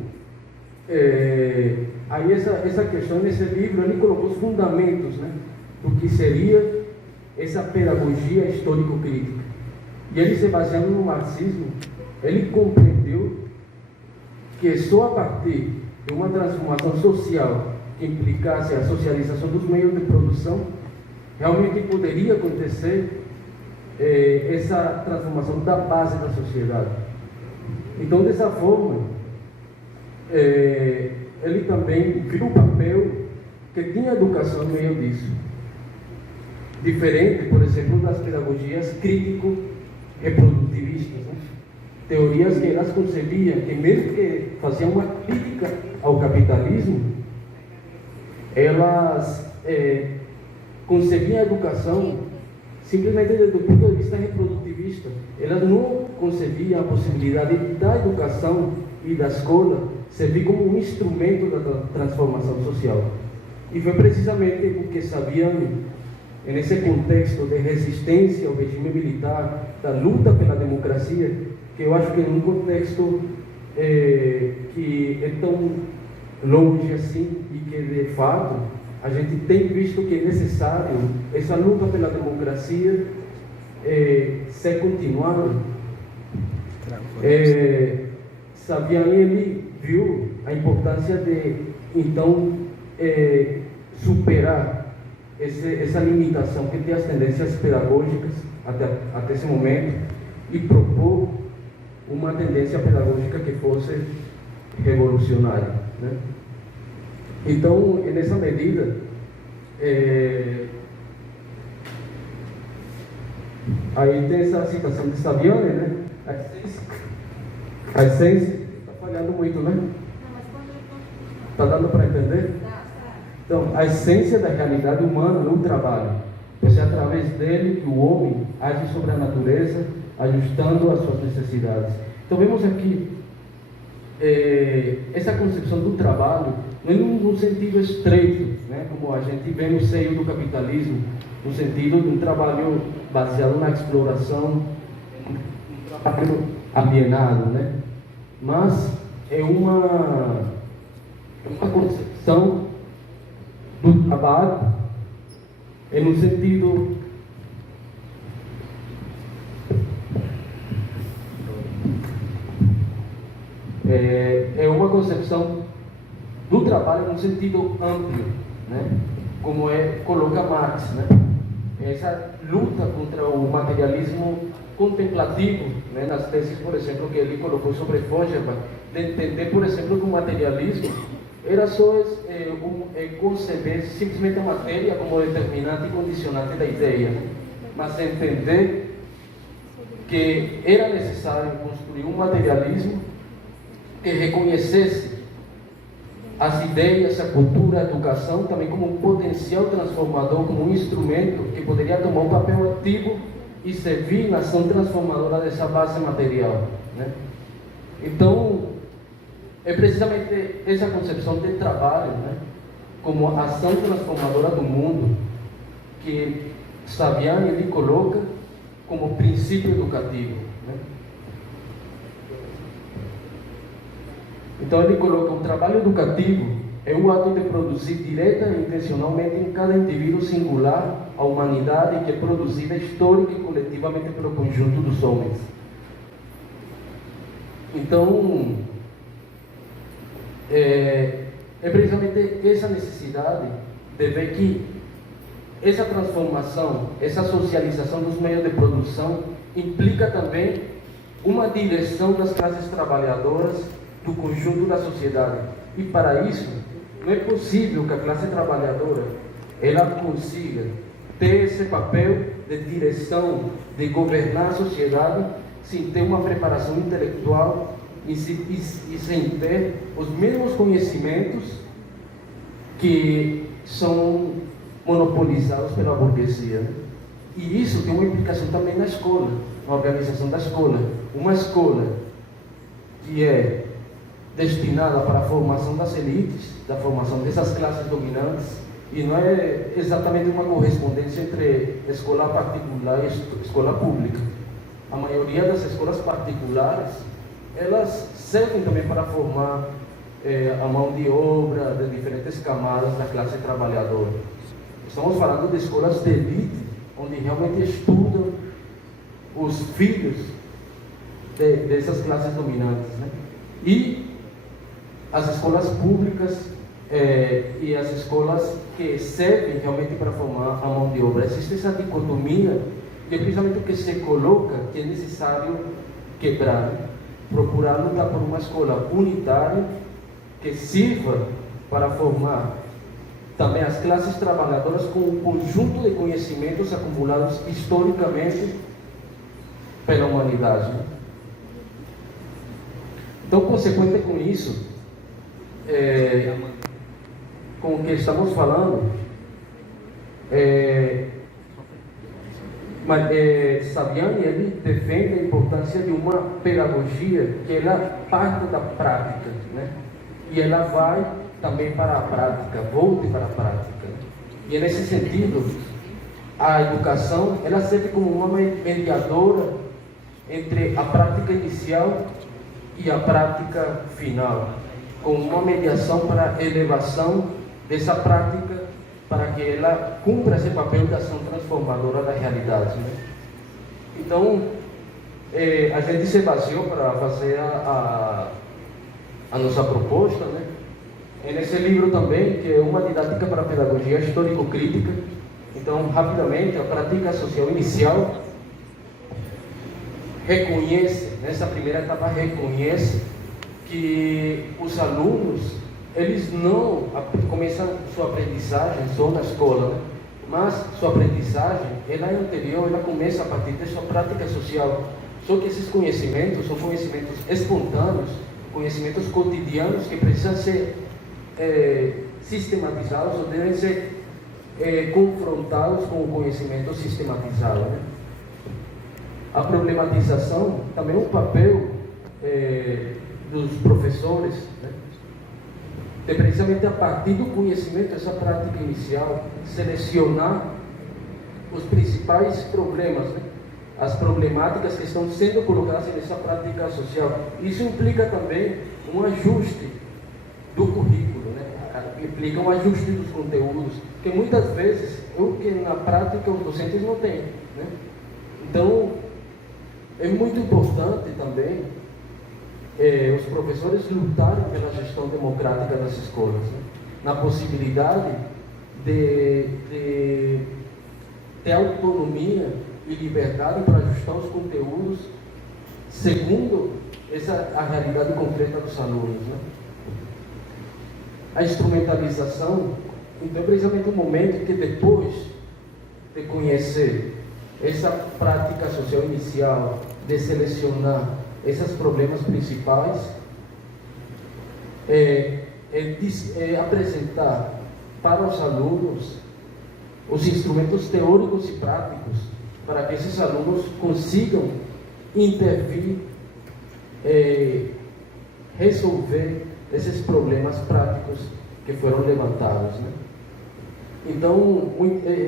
aí essa questão, nesse livro, ele colocou os fundamentos, né, do que seria essa pedagogia histórico-crítica. E ele, se baseando no marxismo, ele compreendeu que só a partir de uma transformação social que implicasse a socialização dos meios de produção, realmente poderia acontecer essa transformação da base da sociedade. Então, dessa forma, ele também viu o papel que tinha a educação no meio disso. Diferente, por exemplo, das pedagogias crítico-reprodutivistas, né? Teorias que elas concebiam que, mesmo que faziam uma crítica ao capitalismo, elas concebiam a educação simplesmente desde o ponto de vista reprodutivista. Elas não concebiam a possibilidade da educação e da escola servir como um instrumento da transformação social. E foi precisamente porque sabiam, nesse contexto de resistência ao regime militar, da luta pela democracia, que eu acho que num contexto que é tão longe assim, e que de fato a gente tem visto que é necessário essa luta pela democracia ser continuada. Sabiani, ele viu a importância de então superar essa limitação que tem as tendências pedagógicas até esse momento e propor uma tendência pedagógica que fosse revolucionária, né? Então, nessa medida, aí tem essa citação de Saviani, né? A essência está falhando muito, né? Está dando para entender? Então, a essência da realidade humana no trabalho, pois é através dele que o homem age sobre a natureza, ajustando as suas necessidades. Então, vemos aqui essa concepção do trabalho, não no sentido estreito, né, como a gente vê no seio do capitalismo, no sentido de um trabalho baseado na exploração, um trabalho alienado, né? Mas é uma concepção do trabalho no sentido é uma concepção do trabalho no sentido amplo, né? Como coloca Marx, né? Essa luta contra o materialismo contemplativo, né? Nas teses, por exemplo, que ele colocou sobre Feuerbach, de entender, por exemplo, que o materialismo era só conceber simplesmente a matéria como determinante e condicionante da ideia, né? Mas entender que era necessário construir um materialismo que reconhecesse as ideias, a cultura, a educação também como um potencial transformador, como um instrumento que poderia tomar um papel ativo e servir na ação transformadora dessa base material, né? Então, é precisamente essa concepção de trabalho, né, como ação transformadora do mundo, que Saviani ele coloca como princípio educativo, né? Então ele coloca um trabalho educativo é o ato de produzir direta e intencionalmente em cada indivíduo singular a humanidade que é produzida histórica e coletivamente pelo conjunto dos homens. Então, é precisamente essa necessidade de ver que essa transformação, essa socialização dos meios de produção implica também uma direção das classes trabalhadoras do conjunto da sociedade. E para isso, não é possível que a classe trabalhadora ela consiga ter esse papel de direção, de governar a sociedade, sem ter uma preparação intelectual e sem ter os mesmos conhecimentos que são monopolizados pela burguesia, né? E isso tem uma implicação também na escola, na organização da escola. Uma escola que é destinada para a formação das elites, da formação dessas classes dominantes, e não é exatamente uma correspondência entre escola particular e escola pública. A maioria das escolas particulares, elas servem também para formar a mão de obra de diferentes camadas da classe trabalhadora. Estamos falando de escolas de elite, onde realmente estudam os filhos dessas classes dominantes, né? E as escolas públicas e as escolas que servem realmente para formar a mão de obra. Existe essa dicotomia, e é precisamente o que se coloca que é necessário quebrar, procurar lutar por uma escola unitária que sirva para formar também as classes trabalhadoras com um conjunto de conhecimentos acumulados historicamente pela humanidade. Então, consequente com isso, com o que estamos falando, Saviani, ele defende a importância de uma pedagogia que ela parte da prática, né? E ela vai também para a prática, volte para a prática. E é nesse sentido, a educação, ela serve como uma mediadora entre a prática inicial e a prática final, como uma mediação para a elevação dessa prática, para que ela cumpra esse papel de ação transformadora da realidade, né? Então, a gente se baseou para fazer a nossa proposta, né? É nesse livro também, que é uma didática para a pedagogia histórico-crítica. Então, rapidamente, a prática social inicial reconhece, nessa primeira etapa, reconhece que os alunos, eles não começam sua aprendizagem só na escola, né? Mas sua aprendizagem, ela é anterior, ela começa a partir da sua prática social. Só que esses conhecimentos são conhecimentos espontâneos, conhecimentos cotidianos que precisam ser sistematizados ou devem ser confrontados com o conhecimento sistematizado, né? A problematização também é um papel dos professores, né? De precisamente a partir do conhecimento, essa prática inicial, selecionar os principais problemas, né? As problemáticas que estão sendo colocadas nessa prática social. Isso implica também um ajuste do currículo, né? Implica um ajuste dos conteúdos, que muitas vezes é o que na prática os docentes não têm, né? Então, é muito importante também os professores lutarem pela gestão democrática das escolas, né? Na possibilidade de ter autonomia e liberdade para ajustar os conteúdos segundo a realidade concreta dos alunos, né? A instrumentalização, então, é precisamente o momento que, depois de conhecer essa prática social inicial, de selecionar esses problemas principais, apresentar para os alunos os instrumentos teóricos e práticos para que esses alunos consigam intervir, resolver esses problemas práticos que foram levantados, né? Então,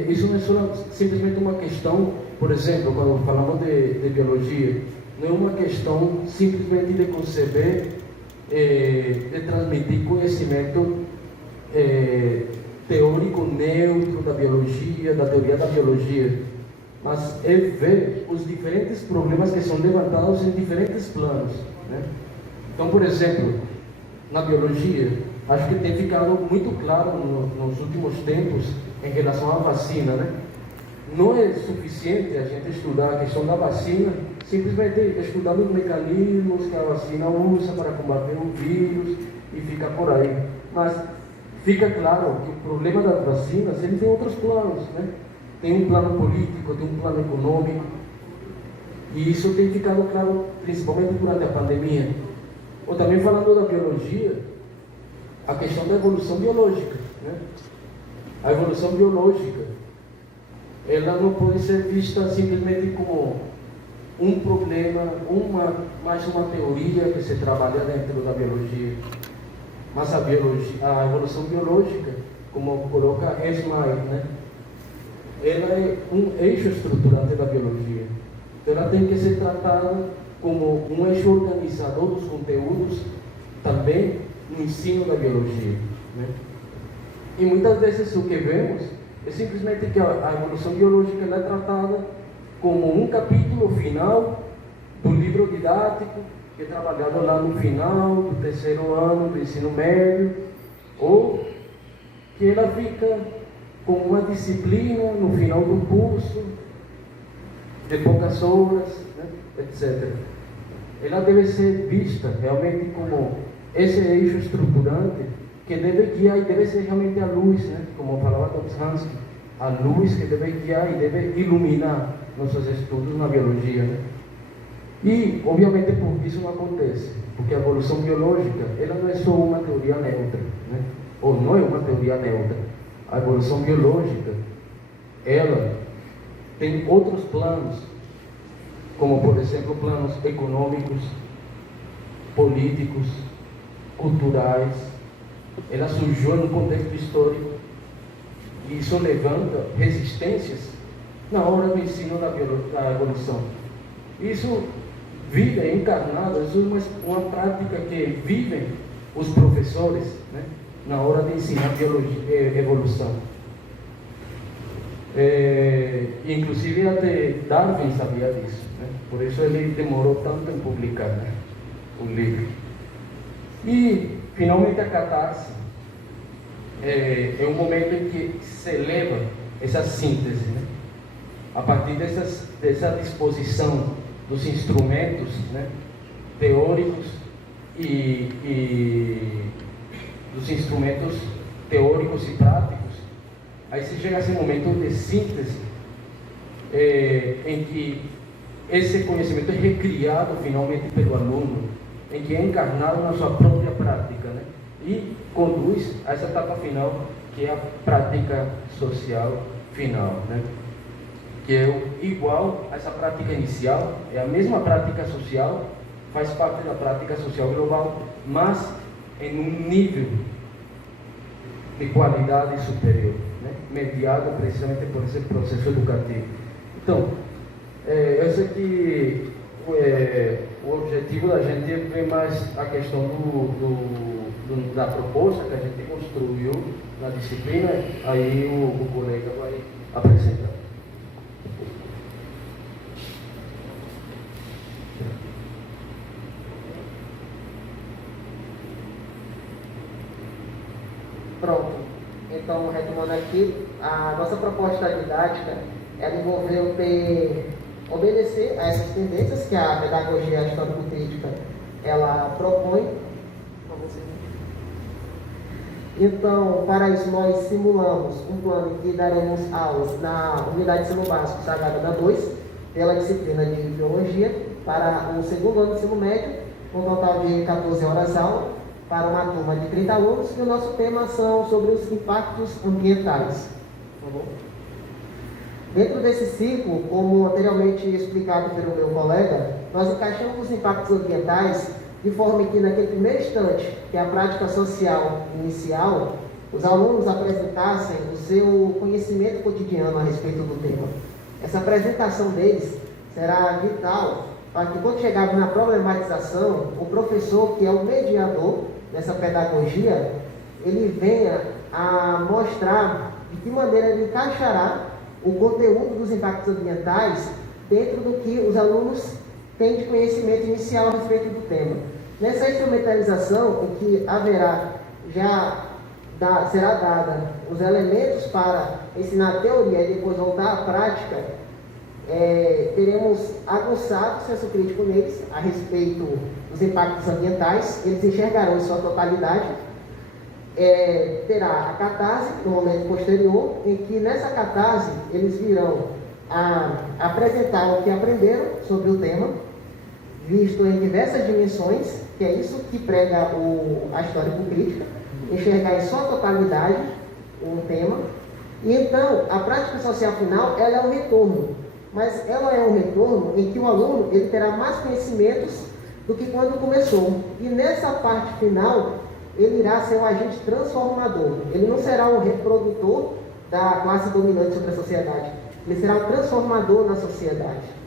isso não é só simplesmente uma questão, por exemplo, quando falamos de biologia, não é uma questão simplesmente de conceber, de transmitir conhecimento teórico neutro da biologia, da teoria da biologia, mas é ver os diferentes problemas que são levantados em diferentes planos, né? Então, por exemplo, na biologia, acho que tem ficado muito claro nos últimos tempos em relação à vacina, né? Não é suficiente a gente estudar a questão da vacina, simplesmente estudando os mecanismos que a vacina usa para combater o vírus e fica por aí. Mas fica claro que o problema das vacinas, ele tem outros planos, né? Tem um plano político, tem um plano econômico, e isso tem ficado claro principalmente durante a pandemia. Ou também falando da biologia, a questão da evolução biológica, né? A evolução biológica, ela não pode ser vista simplesmente como um problema, mais uma teoria que se trabalha dentro da biologia. Mas a evolução biológica, como coloca Esmail, né? Ela é um eixo estruturante da biologia. Então ela tem que ser tratada como um eixo organizador dos conteúdos também no ensino da biologia, né? E muitas vezes o que vemos é simplesmente que a evolução biológica ela é tratada como um capítulo final do livro didático, que é trabalhado lá no final do terceiro ano do ensino médio, ou que ela fica como uma disciplina no final do curso, de poucas horas, né, etc. Ela deve ser vista realmente como esse eixo estruturante que deve guiar e deve ser realmente a luz, né, como falava Tomshansky, a luz que deve guiar e deve iluminar nossos estudos na biologia, né? E, obviamente, por isso não acontece, porque a evolução biológica, ela não é só uma teoria neutra, né? Ou não é uma teoria neutra. A evolução biológica, ela tem outros planos, como, por exemplo, planos econômicos, políticos, culturais. Ela surgiu num contexto histórico e isso levanta resistências na hora do ensino da evolução. Isso vida encarnada, isso é uma prática que vivem os professores, né, na hora de ensinar biologia, evolução. Inclusive até Darwin sabia disso, né? Por isso ele demorou tanto em publicar, né, o livro. E finalmente a catarse é um momento em que se eleva essa síntese, né? A partir dessa disposição dos instrumentos, né, teóricos e dos instrumentos teóricos e práticos, aí se chega a esse momento de síntese em que esse conhecimento é recriado finalmente pelo aluno, em que é encarnado na sua própria prática, né, e conduz a essa etapa final, que é a prática social final, né, que é igual a essa prática inicial, é a mesma prática social, faz parte da prática social global, mas em um nível de qualidade superior, né, mediado precisamente por esse processo educativo. Então, esse aqui o objetivo da gente é ver mais a questão da proposta que a gente construiu na disciplina, aí o colega vai apresentar. Pronto. Então, retomando aqui, a nossa proposta didática ela envolveu obedecer a essas tendências que a pedagogia histórico-crítica ela propõe. Então, para isso, nós simulamos um plano em que daremos aulas na unidade de ensino básico Sagrada da 2, pela disciplina de biologia, para o segundo ano do ensino médio, um total de 14 horas aula, para uma turma de 30 alunos, e o nosso tema são sobre os impactos ambientais. Tá bom? Dentro desse ciclo, como anteriormente explicado pelo meu colega, nós encaixamos os impactos ambientais de forma que, naquele primeiro instante, que é a prática social inicial, os alunos apresentassem o seu conhecimento cotidiano a respeito do tema. Essa apresentação deles será vital para que, quando chegarmos na problematização, o professor, que é o mediador dessa pedagogia, ele venha a mostrar de que maneira ele encaixará o conteúdo dos impactos ambientais dentro do que os alunos têm de conhecimento inicial a respeito do tema. Nessa instrumentalização, em que será dada os elementos para ensinar a teoria e depois voltar à prática, teremos aguçado o senso crítico neles a respeito dos impactos ambientais. Eles enxergarão em sua totalidade. Terá a catarse no momento posterior, em que nessa catarse eles virão a apresentar o que aprenderam sobre o tema, visto em diversas dimensões, que é isso que prega a histórico-crítica, enxergar em sua totalidade o tema, E então, a prática social final, ela é um retorno, mas ela é um retorno em que o aluno ele terá mais conhecimentos do que quando começou. E nessa parte final, ele irá ser um agente transformador. Ele não será um reprodutor da classe dominante sobre a sociedade. Ele será um transformador na sociedade.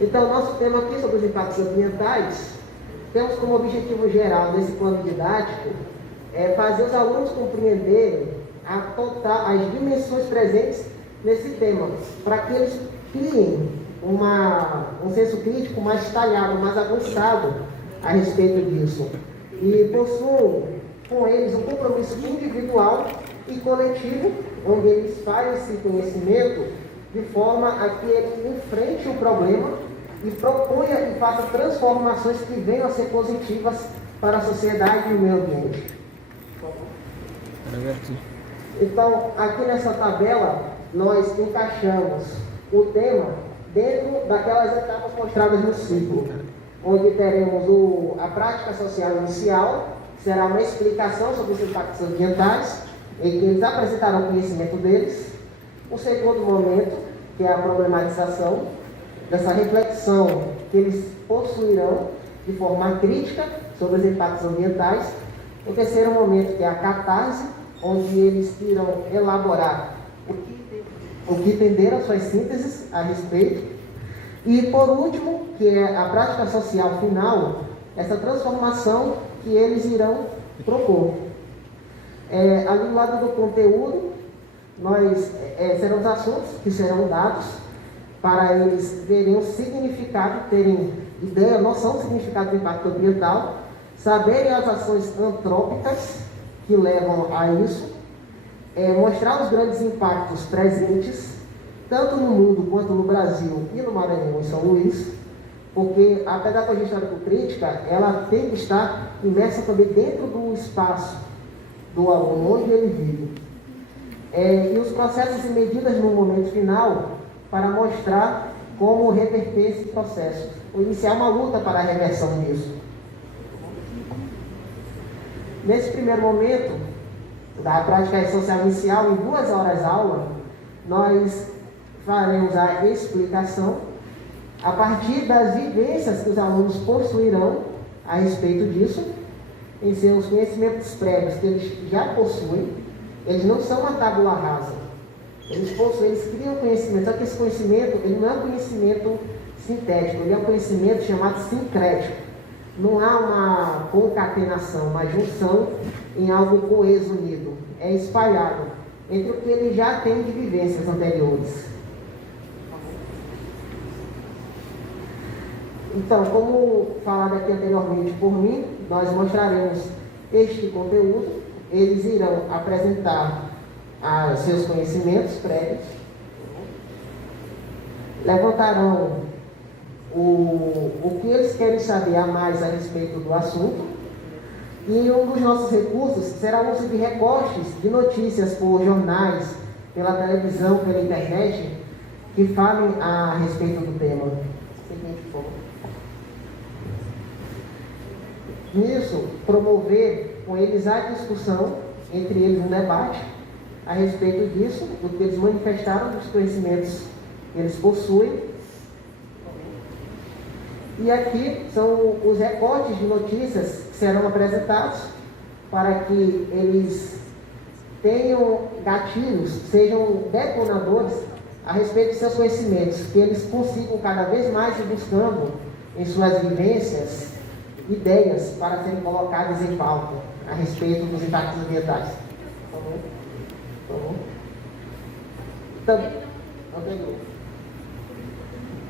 Então, nosso tema aqui sobre os impactos ambientais, temos como objetivo geral desse plano didático fazer os alunos compreenderem as dimensões presentes nesse tema, para que eles criem um senso crítico mais detalhado, mais avançado a respeito disso. E possuam com eles um compromisso individual e coletivo, onde eles fazem esse conhecimento de forma a que ele enfrente o problema e proponha e faça transformações que venham a ser positivas para a sociedade e o meio ambiente. Então, aqui nessa tabela, nós encaixamos o tema dentro daquelas etapas mostradas no ciclo, onde teremos a prática social inicial, que será uma explicação sobre os impactos ambientais, em que eles apresentarão o conhecimento deles. O segundo momento, que é a problematização, dessa reflexão que eles possuirão de forma crítica sobre os impactos ambientais. O terceiro momento, que é a catarse, onde eles irão elaborar o que entenderam suas sínteses a respeito. E por último, que é a prática social final, essa transformação que eles irão propor. Ali do lado do conteúdo, serão os assuntos que serão dados para eles verem o significado, terem ideia, noção do significado do impacto ambiental, saberem as ações antrópicas que levam a isso, mostrar os grandes impactos presentes, tanto no mundo quanto no Brasil e no Maranhão e São Luís, porque a pedagogia histórico-crítica, ela tem que estar imersa também dentro do espaço do aluno, onde ele vive. E os processos e medidas no momento final, para mostrar como reverter esse processo, ou iniciar uma luta para a reversão disso. Nesse primeiro momento da prática social inicial, em 2 horas aula, nós faremos a explicação a partir das vivências que os alunos possuirão a respeito disso, em seus conhecimentos prévios que eles já possuem. Eles não são uma tábula rasa. Eles criam conhecimento, só que esse conhecimento ele não é um conhecimento sintético, ele é um conhecimento chamado sincrético. Não há uma concatenação, uma junção em algo coeso, unido. É espalhado entre o que ele já tem de vivências anteriores. Então, como falado aqui anteriormente por mim, nós mostraremos este conteúdo. Eles irão apresentar seus conhecimentos prévios, levantarão o que eles querem saber a mais a respeito do assunto, e um dos nossos recursos será o uso de recortes de notícias por jornais, pela televisão, pela internet, que falem a respeito do tema. Nisso, promover com eles a discussão, entre eles um debate, a respeito disso, do que eles manifestaram, dos conhecimentos que eles possuem. E aqui são os recortes de notícias que serão apresentados para que eles tenham gatilhos, sejam detonadores a respeito de seus conhecimentos, que eles consigam cada vez mais ir buscando em suas vivências ideias para serem colocadas em pauta a respeito dos impactos ambientais. Tá bom?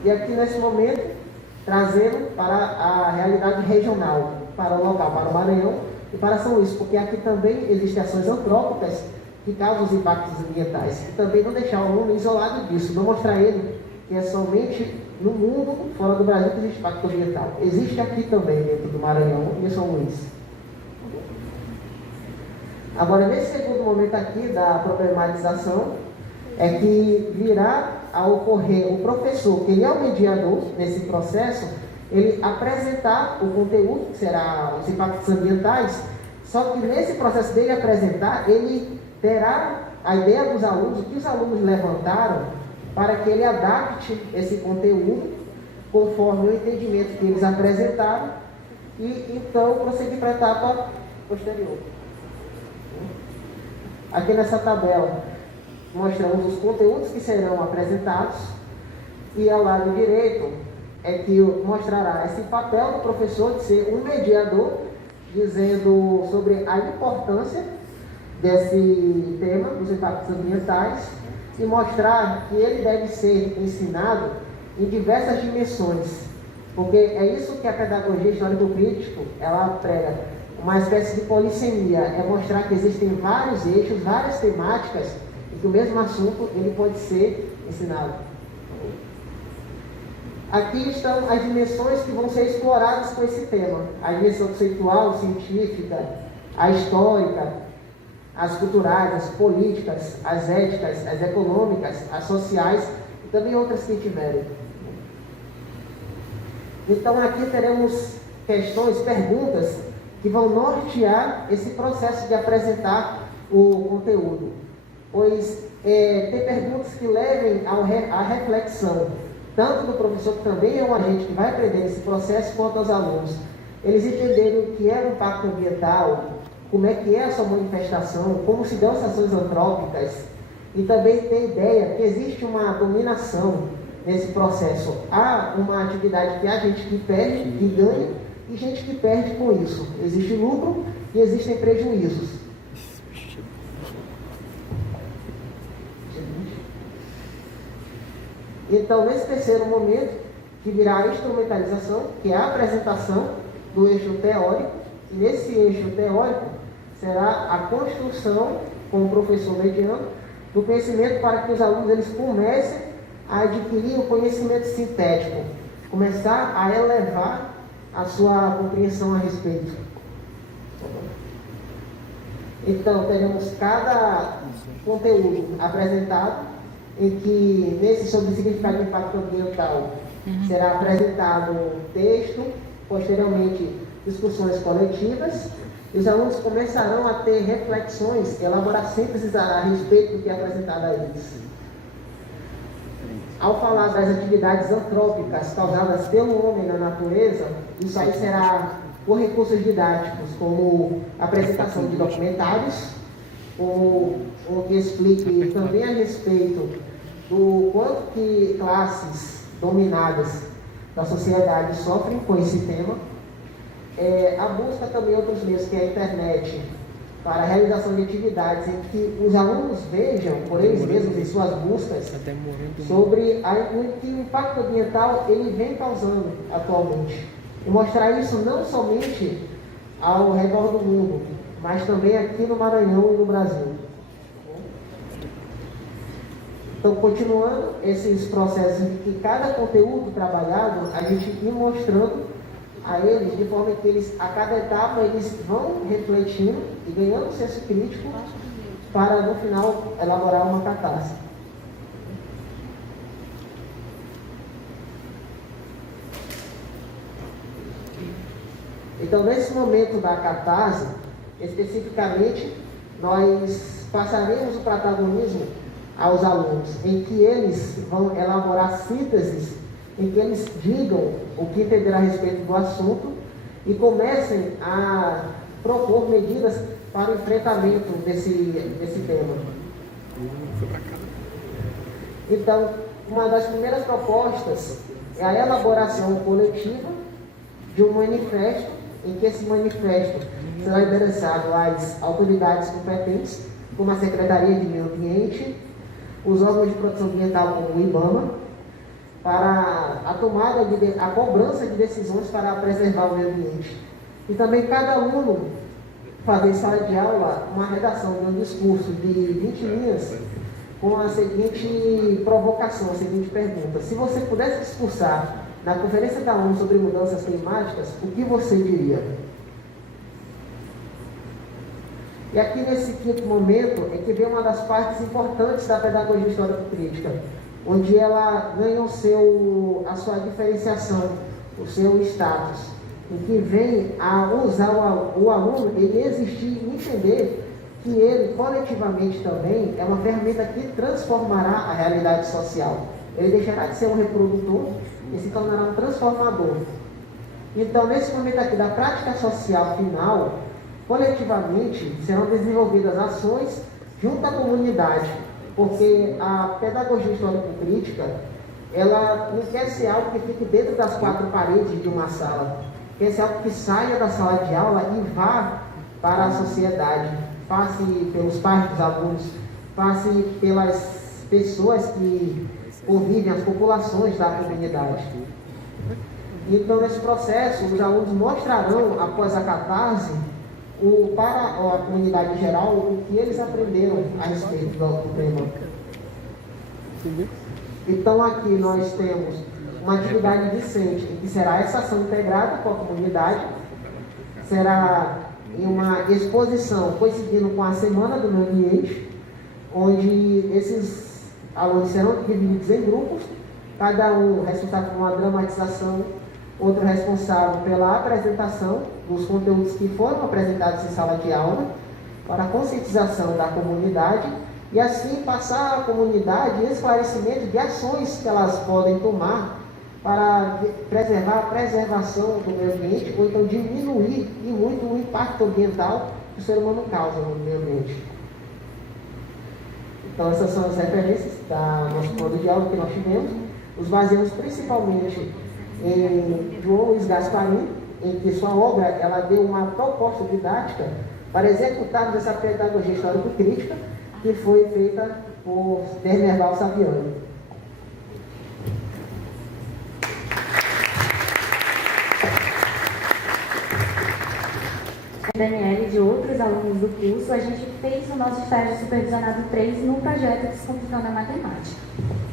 E aqui nesse momento, trazendo para a realidade regional, para o local, para o Maranhão e para São Luís, porque aqui também existem ações antrópicas que causam os impactos ambientais. E também não deixar o aluno isolado disso, não mostrar ele que é somente no mundo, fora do Brasil, que existe impacto ambiental. Existe aqui também, dentro do Maranhão e São Luís. Agora, nesse segundo momento aqui da problematização, é que virá a ocorrer o professor, que ele é o mediador nesse processo, ele apresentar o conteúdo, que será os impactos ambientais, Só que nesse processo dele apresentar, ele terá a ideia dos alunos, o que os alunos levantaram, para que ele adapte esse conteúdo conforme o entendimento que eles apresentaram e então prosseguir para a etapa posterior. Aqui nessa tabela mostramos os conteúdos que serão apresentados e ao lado direito é que mostrará esse papel do professor de ser um mediador, dizendo sobre a importância desse tema, dos impactos ambientais, e mostrar que ele deve ser ensinado em diversas dimensões, porque é isso que a pedagogia histórico-crítico ela prega, uma espécie de polissemia, é mostrar que existem vários eixos, várias temáticas, e que o mesmo assunto ele pode ser ensinado. Aqui estão as dimensões que vão ser exploradas com esse tema, a dimensão conceitual, científica, a histórica, as culturais, as políticas, as éticas, as econômicas, as sociais e também outras que tiverem. Então aqui teremos questões, perguntas que vão nortear esse processo de apresentar o conteúdo, pois tem perguntas que levem à reflexão, tanto do professor, que também é um agente que vai aprender esse processo, quanto aos alunos. Eles entenderem o que é o impacto ambiental, como é que é a sua manifestação, como se dão as ações antrópicas, e também ter ideia que existe uma dominação nesse processo. Há uma atividade que há gente que perde e ganha, e gente que perde com isso. Existe lucro e existem prejuízos. Então, nesse terceiro momento, que virá a instrumentalização, que é a apresentação do eixo teórico, e nesse eixo teórico será a construção, com o professor mediano, do conhecimento para que os alunos eles comecem a adquirir o conhecimento sintético, começar a elevar a sua compreensão a respeito. Então, teremos cada conteúdo apresentado, em que, nesse sobre o significado do impacto ambiental, será apresentado um texto, posteriormente discussões coletivas, e os alunos começarão a ter reflexões, elaborar sínteses a respeito do que é apresentado a eles. Ao falar das atividades antrópicas causadas pelo homem na natureza, isso aí será por recursos didáticos, como apresentação de documentários, ou que explique também a respeito do quanto que classes dominadas da sociedade sofrem com esse tema. A busca também de outros meios, que é a internet, para a realização de atividades em que os alunos vejam, por eles mesmos, em suas buscas, sobre o que o impacto ambiental ele vem causando atualmente. E mostrar isso não somente ao redor do mundo, mas também aqui no Maranhão e no Brasil. Então, continuando esses processos de que cada conteúdo trabalhado, a gente ir mostrando a eles, de forma que eles, a cada etapa, eles vão refletindo e ganhando senso crítico para, no final, elaborar uma catarse. Então, nesse momento da catarse, especificamente, nós passaremos o protagonismo aos alunos, em que eles vão elaborar sínteses, em que eles digam o que entenderam a respeito do assunto e comecem a propor medidas para o enfrentamento desse tema. Então, uma das primeiras propostas é a elaboração coletiva de um manifesto, em que esse manifesto será endereçado às autoridades competentes, como a Secretaria de Meio Ambiente, os órgãos de proteção ambiental, como o IBAMA, para a cobrança de decisões para preservar o meio ambiente. E também cada aluno fazer em sala de aula uma redação de um discurso de 20 linhas com a seguinte provocação, a seguinte pergunta: se você pudesse discursar na Conferência da ONU sobre mudanças climáticas, o que você diria? E aqui nesse quinto momento é que vem uma das partes importantes da pedagogia histórico-crítica, onde ela ganha a sua diferenciação, o seu status, em que vem a usar o aluno, ele existir e entender que ele, coletivamente também, é uma ferramenta que transformará a realidade social. Ele deixará de ser um reprodutor e se tornará um transformador. Então, nesse momento aqui da prática social final, coletivamente serão desenvolvidas ações junto à comunidade, porque a pedagogia histórico-crítica, ela não quer ser algo que fique dentro das quatro paredes de uma sala, quer ser algo que saia da sala de aula e vá para a sociedade, passe pelos pais dos alunos, passe pelas pessoas que convivem, as populações da comunidade. Então, nesse processo, os alunos mostrarão, após a catarse, para a comunidade geral, o que eles aprenderam a respeito do tema. Então, aqui nós temos uma atividade discente, que será essa ação integrada com a comunidade, será em uma exposição coincidindo com a Semana do Meio Ambiente, onde esses alunos serão divididos em grupos, cada um responsável por uma dramatização, outro responsável pela apresentação dos conteúdos que foram apresentados em sala de aula, para a conscientização da comunidade, e assim passar à comunidade esclarecimento de ações que elas podem tomar para preservar a preservação do meio ambiente, ou então diminuir e muito o impacto ambiental que o ser humano causa no meio ambiente. Então, essas são as referências do nosso plano de aula que nós tivemos. Nos baseamos principalmente em João Luiz Gasparim, em que sua obra ela deu uma proposta didática para executarmos essa pedagogia histórico-crítica que foi feita por Dermerval Saviani. Daniela e de outros alunos do curso, a gente fez o nosso estágio supervisionado 3 no projeto Desconstrução da Matemática.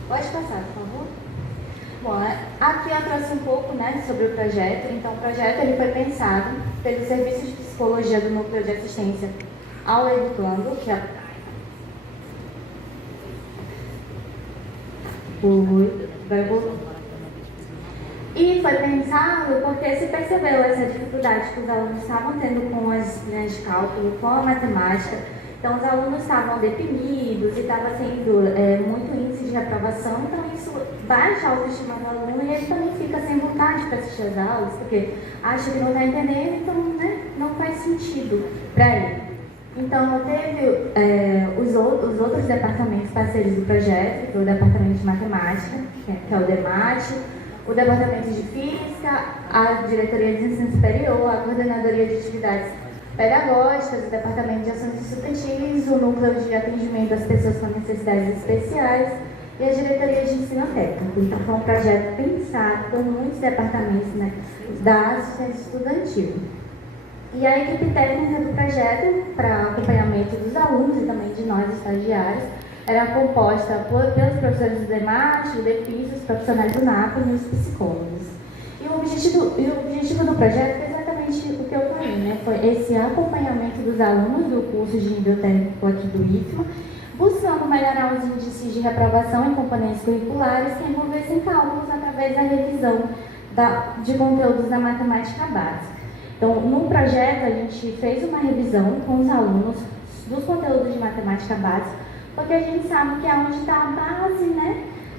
Pode passar, por favor? Bom, aqui eu trouxe um pouco, sobre o projeto. Então, o projeto ele foi pensado pelo Serviço de Psicologia do Núcleo de Assistência ao Educando, que é e foi pensado porque se percebeu essa dificuldade que os alunos estavam tendo com as disciplinas de cálculo, com a matemática. Então, os alunos estavam deprimidos e estava tendo muito índice de reprovação. Então, isso baixa a autoestima do aluno e ele também fica sem vontade para assistir às aulas, porque acha que não está entendendo, então não faz sentido para ele. Então, teve os outros departamentos parceiros do projeto, que é o Departamento de Matemática, que é o DEMAT, o Departamento de Física, a Diretoria de Ensino Superior, a Coordenadoria de Atividades Pedagógicas, o Departamento de Ações Estudantis, o Núcleo de Atendimento às Pessoas com Necessidades Especiais e a Diretoria de Ensino Técnico. Então, foi um projeto pensado por muitos departamentos da assistência estudantil. E a equipe técnica do projeto, para acompanhamento dos alunos e também de nós, estagiários, era composta pelos professores do DEMAT, do DEFIS, os profissionais do NAPA e os psicólogos. E o objetivo do projeto é exatamente o que eu falei, foi esse acompanhamento dos alunos do curso de nível técnico aqui do IFMA, buscando melhorar os índices de reprovação em componentes curriculares que envolvessem cálculos através da revisão de conteúdos da matemática básica. Então, no projeto, a gente fez uma revisão com os alunos dos conteúdos de matemática básica, porque a gente sabe que é onde está a base,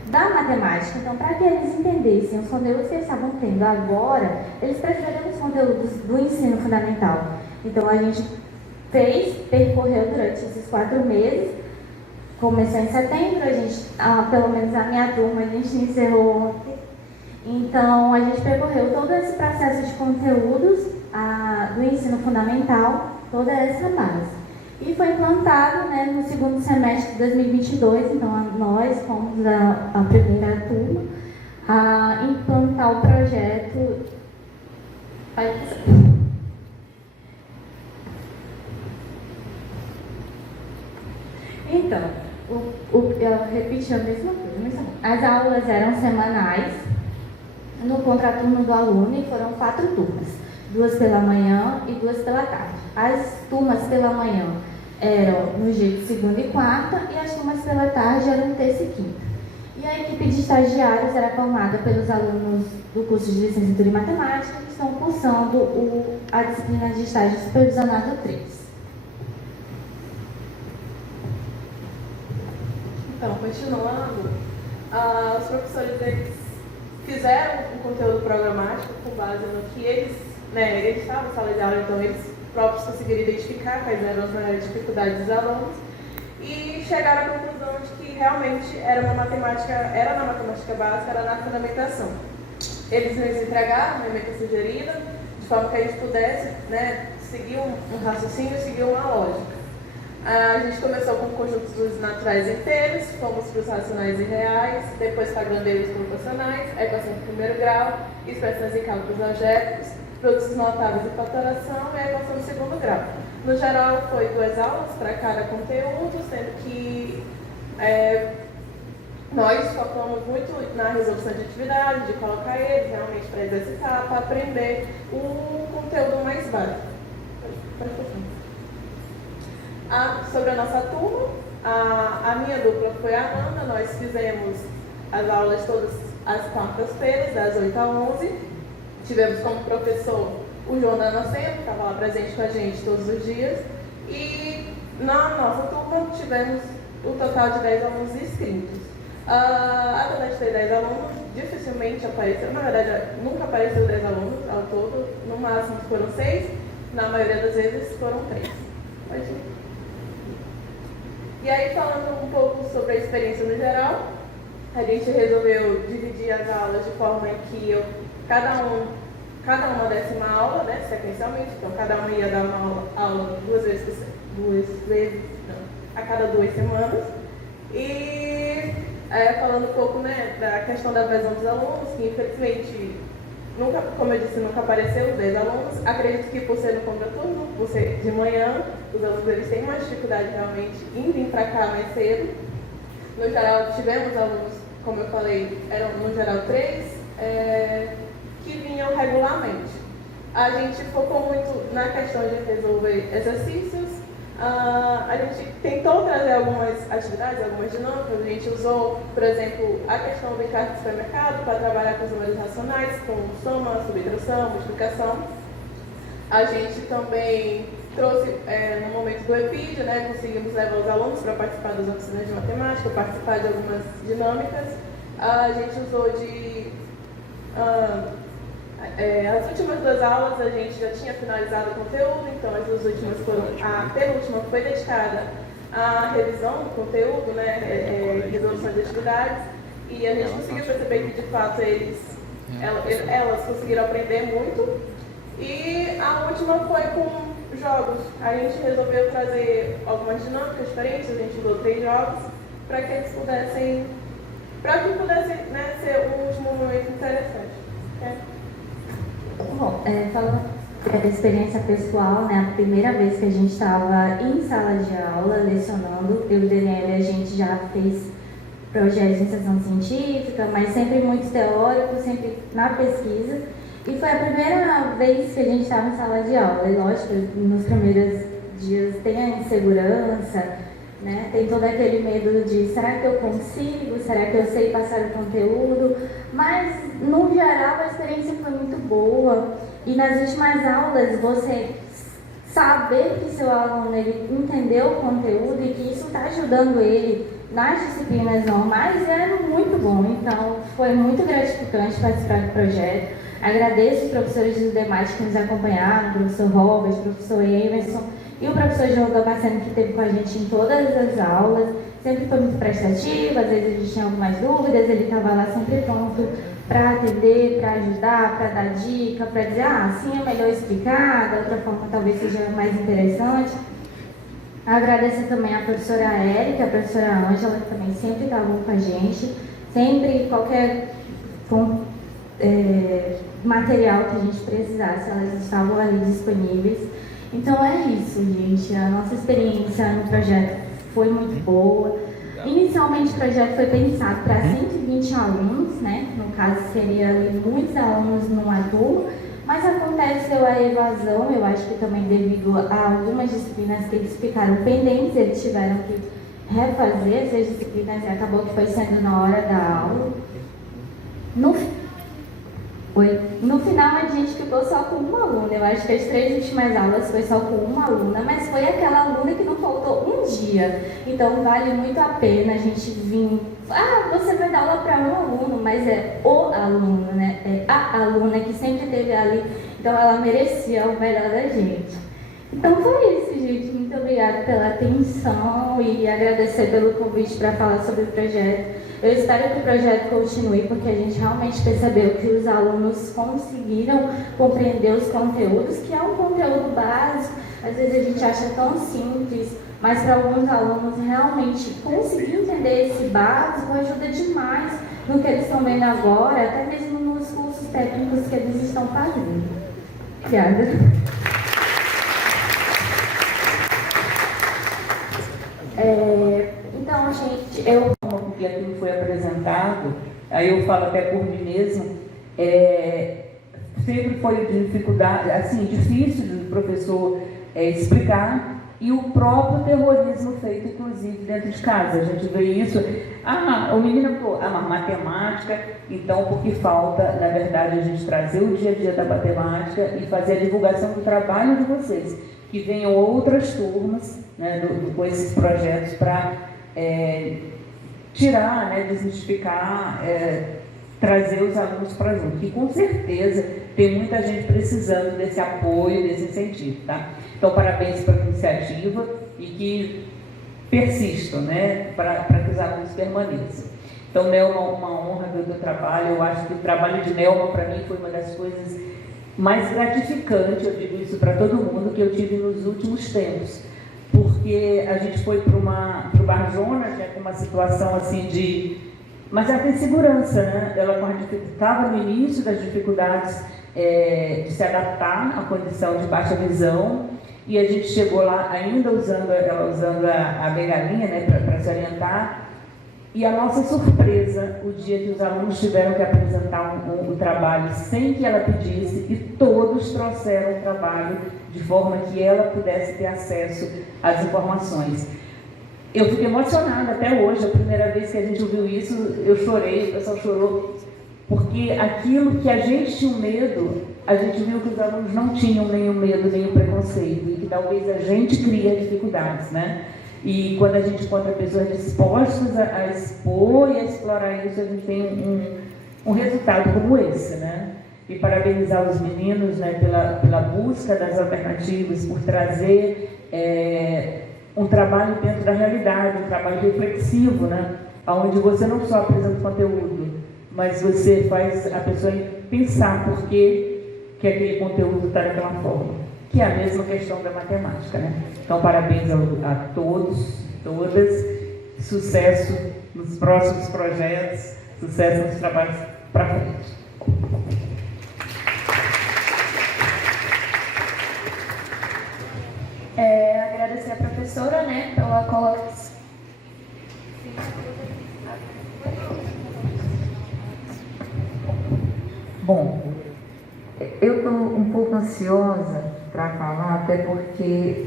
da matemática. Então, para que eles entendessem os conteúdos que eles estavam tendo agora, eles perceberam os conteúdos do ensino fundamental. Então, a gente percorreu durante esses 4 meses, começou em setembro, a gente, pelo menos a minha turma, a gente encerrou ontem. Então, a gente percorreu todo esse processo de conteúdos do ensino fundamental, toda essa base. E foi implantado no segundo semestre de 2022, então nós fomos a primeira turma a implantar o projeto. Então, eu repeti a mesma coisa. As aulas eram semanais, no contraturno do aluno, e foram 4 turmas. 2 pela manhã e 2 pela tarde. As turmas pela manhã eram no dia de segunda e quarta, e as turmas pela tarde eram terça e quinta. E a equipe de estagiários era formada pelos alunos do curso de Licenciatura em Matemática que estão cursando a disciplina de estágio supervisionado 3. Então, continuando, os professores eles fizeram um conteúdo programático com base no que eles estavam em sala de aula, então eles próprios conseguiram identificar quais eram as maiores dificuldades dos alunos e chegaram à conclusão de que realmente era na matemática básica, era na fundamentação. Eles nos entregaram uma ementa sugerida, de forma que a gente pudesse seguir um raciocínio, seguir uma lógica. A gente começou com conjuntos dos naturais inteiros, fomos para os racionais e reais, depois para grandeiros proporcionais, a equação de primeiro grau, expressões em cálculos algébricos, produtos notáveis e fatoração e a equação de segundo grau. No geral, foi 2 aulas para cada conteúdo, sendo que nós focamos muito na resolução de atividades, de colocar eles realmente para exercitar, para aprender o conteúdo mais básico. Sobre a nossa turma, a minha dupla foi a Amanda, nós fizemos as aulas todas às quartas-feiras, das 8 às 11. Tivemos como professor o João Damasceno, que estava lá presente com a gente todos os dias. E na nossa turma tivemos o total de 10 alunos inscritos. Apesar de ter 10 alunos, dificilmente apareceu, na verdade nunca apareceu 10 alunos ao todo, no máximo foram 6, na maioria das vezes foram 3. Pode ir. E aí, falando um pouco sobre a experiência no geral, a gente resolveu dividir as aulas de forma em que cada uma desse uma aula, sequencialmente, então cada um ia dar uma aula a cada 2 semanas. E falando um pouco da questão da adesão dos alunos, que infelizmente, como eu disse, nunca apareceu os 10 alunos. Acredito que por ser no contraturno, por ser de manhã, os alunos eles têm mais dificuldade realmente em vir para cá mais cedo. No geral, tivemos alunos, como eu falei, eram no geral 3, que vinham regularmente. A gente focou muito na questão de resolver exercícios. A gente tentou trazer algumas atividades, algumas dinâmicas. A gente usou, por exemplo, a questão do encarte do supermercado para trabalhar com os números racionais, com soma, subtração, multiplicação. A gente também trouxe, no momento do EPID, conseguimos levar os alunos para participar das oficinas de matemática, participar de algumas dinâmicas. A gente usou as últimas 2 aulas a gente já tinha finalizado o conteúdo, então as 2 últimas a penúltima foi dedicada à revisão do conteúdo, resolução de atividades, e a gente conseguiu perceber que de fato elas conseguiram aprender muito. E a última foi com jogos. A gente resolveu trazer algumas dinâmicas diferentes, a gente usou 3 jogos para que eles pudessem, ser um último momento interessante. Bom, falando da experiência pessoal, a primeira vez que a gente estava em sala de aula, lecionando, eu e o Daniel, a gente já fez projetos de iniciação científica, mas sempre muito teórico, sempre na pesquisa. E foi a primeira vez que a gente estava em sala de aula. E lógico, nos primeiros dias tem a insegurança, tem todo aquele medo de será que eu consigo, será que eu sei passar o conteúdo, mas no geral a experiência foi muito boa e nas últimas aulas você saber que seu aluno ele entendeu o conteúdo e que isso está ajudando ele nas disciplinas normais é muito bom, então foi muito gratificante participar do projeto. Agradeço os professores de demais que nos acompanharam, o professor Robert, o professor Emerson e o professor João Damasceno, que esteve com a gente em todas as aulas. Sempre foi muito prestativo, às vezes a gente tinha algumas dúvidas, ele estava lá sempre pronto para atender, para ajudar, para dar dica, para dizer, assim é melhor explicar, da outra forma talvez seja mais interessante. Agradeço também a professora Érica, a professora Ângela, que também sempre estavam com a gente, sempre qualquer material que a gente precisasse, elas estavam ali disponíveis. Então é isso, gente. A nossa experiência no projeto foi muito boa. Inicialmente o projeto foi pensado para 120 alunos, No caso seria ali muitos alunos numa turma, mas aconteceu a evasão, eu acho que também devido a algumas disciplinas que eles ficaram pendentes, eles tiveram que refazer essas disciplinas, e acabou que foi sendo na hora da aula. No final a gente ficou só com uma aluna. Eu acho que as 3 últimas aulas foi só com uma aluna, mas foi aquela aluna que não faltou um dia. Então vale muito a pena a gente vir. Você vai dar aula para um aluno, mas é o aluno, né? É a aluna que sempre esteve ali. Então ela merecia o melhor da gente. Então foi isso, gente. Muito obrigada pela atenção e agradecer pelo convite para falar sobre o projeto. Eu espero que o projeto continue, porque a gente realmente percebeu que os alunos conseguiram compreender os conteúdos, que é um conteúdo básico, às vezes a gente acha tão simples, mas para alguns alunos realmente conseguir entender esse básico ajuda demais no que eles estão vendo agora, até mesmo nos cursos técnicos que eles estão fazendo. Obrigada. Então, gente, porque aquilo foi apresentado, aí eu falo até por mim mesma, sempre foi dificuldade, assim, difícil do professor explicar, e o próprio terrorismo feito, inclusive, dentro de casa. A gente vê isso, o menino falou, matemática, então, porque falta, na verdade, a gente trazer o dia a dia da matemática e fazer a divulgação do trabalho de vocês, que venham outras turmas, né, com esses projetos para tirar, né, desmistificar, trazer os alunos para junto. E com certeza tem muita gente precisando desse apoio, desse incentivo, tá? Então, parabéns pela iniciativa e que persistam, né, para que os alunos permaneçam. Então, Nelma, uma honra ver o teu trabalho. Eu acho que o trabalho de Nelma, para mim, foi uma das coisas mais gratificantes, eu digo isso para todo mundo, que eu tive nos últimos tempos. Porque a gente foi para o Barjonas, né, com uma situação assim mas ela tem segurança, né? Ela estava no início das dificuldades de se adaptar à condição de baixa visão, e a gente chegou lá ainda usando a bengalinha, né, para se orientar. E a nossa surpresa, o dia que os alunos tiveram que apresentar um trabalho sem que ela pedisse, e todos trouxeram o trabalho de forma que ela pudesse ter acesso às informações. Eu fiquei emocionada até hoje, a primeira vez que a gente ouviu isso, eu chorei, o pessoal chorou, porque aquilo que a gente tinha medo, a gente viu que os alunos não tinham nenhum medo, nenhum preconceito, e que talvez a gente cria dificuldades, né? E quando a gente encontra pessoas dispostas a expor e a explorar isso, a gente tem um resultado como esse, né? E parabenizar os meninos, né, pela busca das alternativas, por trazer um trabalho dentro da realidade, um trabalho reflexivo, né? Onde você não só apresenta conteúdo, mas você faz a pessoa pensar por que aquele conteúdo está daquela forma, que é a mesma questão da matemática, né? Então, parabéns a todos, todas, sucesso nos próximos projetos, sucesso nos trabalhos para frente. Agradecer a professora, né, pela colocação. Bom, eu estou um pouco ansiosa para falar, até porque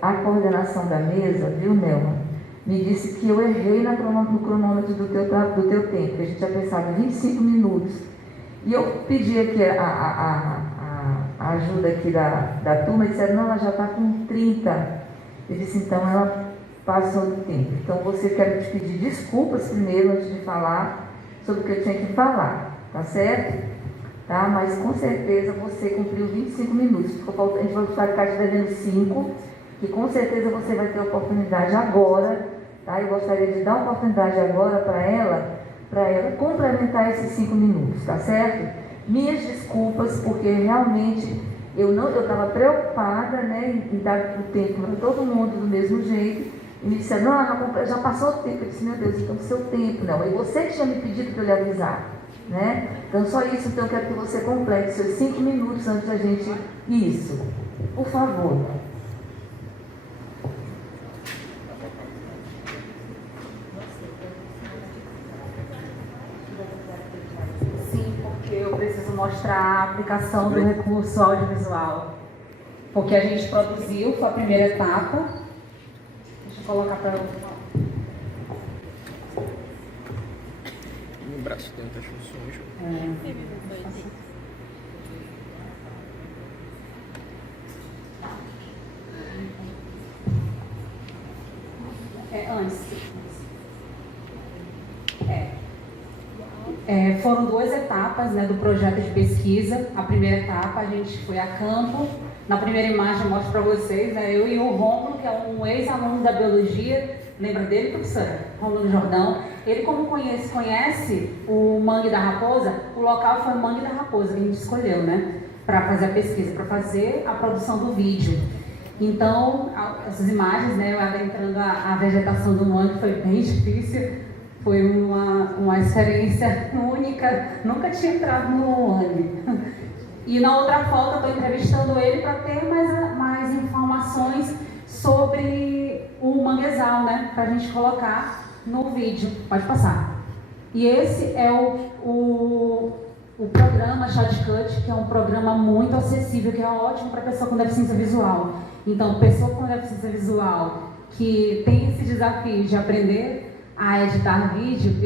a coordenação da mesa, viu, Nelma, me disse que eu errei no cronômetro do teu tempo, que a gente tinha pensado em 25 minutos. E eu pedi aqui a ajuda aqui da turma, e disseram, não, ela já está com 30. Eu disse, então ela passou do tempo. Então, quero te pedir desculpas primeiro, antes de falar sobre o que eu tinha que falar, tá certo? Tá? Mas com certeza você cumpriu 25 minutos. A gente vai ficar te devendo 5, que com certeza você vai ter oportunidade agora, tá? Eu gostaria de dar uma oportunidade agora para ela complementar esses 5 minutos, tá certo? Minhas desculpas, porque realmente eu estava preocupada, né, em dar o tempo para todo mundo do mesmo jeito, e me disseram, não, já passou o tempo. Eu disse, meu Deus, então seu tempo, não. E você que tinha me pedido para eu lhe avisar, né? Então só isso, então eu quero que você complete seus 5 minutos antes da gente... Isso, por favor. Eu preciso mostrar a aplicação do recurso audiovisual, porque a gente produziu, foi a primeira etapa. Deixa eu colocar para ela. No braço dela tá sujo. Foram 2 etapas, né, do projeto de pesquisa. A primeira etapa, a gente foi a campo. Na primeira imagem eu mostro para vocês, né, eu e o Rômulo, que é um ex-aluno da biologia. Lembra dele, professora? Rômulo Jordão. Ele, como conhece o Mangue da Raposa, o local foi o Mangue da Raposa que a gente escolheu, né, para fazer a pesquisa, para fazer a produção do vídeo. Então, essas imagens, né, eu adentrando a vegetação do mangue foi bem difícil. Foi uma experiência única, nunca tinha entrado no mangue. E na outra foto eu estou entrevistando ele para ter mais informações sobre o manguezal, né? Para a gente colocar no vídeo. Pode passar. E esse é o programa Shortcut, que é um programa muito acessível, que é ótimo para pessoa com deficiência visual. Então, pessoa com deficiência visual que tem esse desafio de aprender a editar vídeo,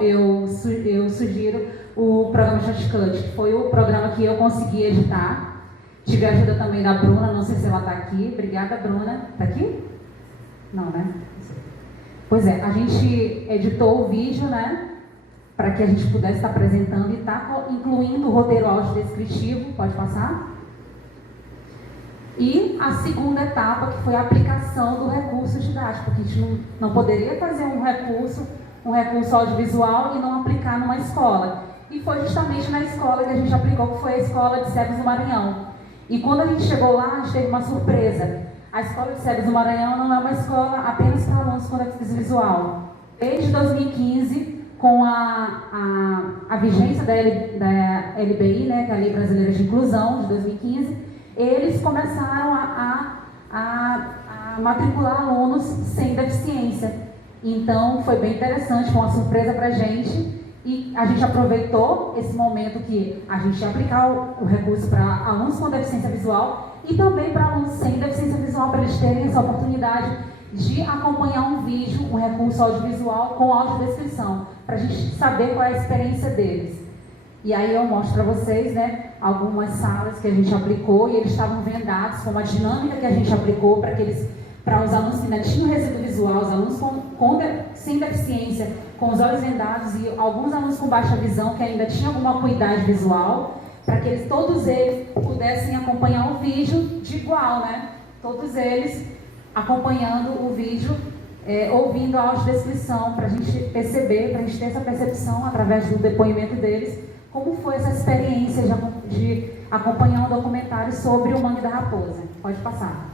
eu sugiro o programa Shortcut, que foi o programa que eu consegui editar. Tive a ajuda também da Bruna, não sei se ela está aqui. Obrigada, Bruna. Está aqui? Não, né? Pois é, a gente editou o vídeo, né? Para que a gente pudesse estar apresentando e está incluindo o roteiro audiodescritivo. Pode passar? E a segunda etapa, que foi a aplicação do recurso didático, porque a gente não poderia fazer um recurso audiovisual e não aplicar numa escola. E foi justamente na escola que a gente aplicou, que foi a Escola de Cegos do Maranhão. E quando a gente chegou lá, a gente teve uma surpresa. A Escola de Cegos do Maranhão não é uma escola apenas para alunos com deficiência visual. Desde 2015, com a vigência da LBI, né, que é a Lei Brasileira de Inclusão, de 2015, eles começaram a matricular alunos sem deficiência. Então, foi bem interessante, foi uma surpresa para a gente. E a gente aproveitou esse momento que a gente ia aplicar o recurso para alunos com deficiência visual e também para alunos sem deficiência visual, para eles terem essa oportunidade de acompanhar um vídeo, um recurso audiovisual com audiodescrição, para a gente saber qual é a experiência deles. E aí eu mostro para vocês, né, algumas salas que a gente aplicou e eles estavam vendados, com uma dinâmica que a gente aplicou para os alunos que ainda tinham resíduo visual, os alunos sem deficiência, com os olhos vendados e alguns alunos com baixa visão que ainda tinham alguma acuidade visual, para que todos eles pudessem acompanhar o vídeo de igual, né? Todos eles acompanhando o vídeo, ouvindo a audiodescrição, para a gente perceber, para a gente ter essa percepção através do depoimento deles, como foi essa experiência de acompanhar um documentário sobre o Mangue da Raposa. Pode passar.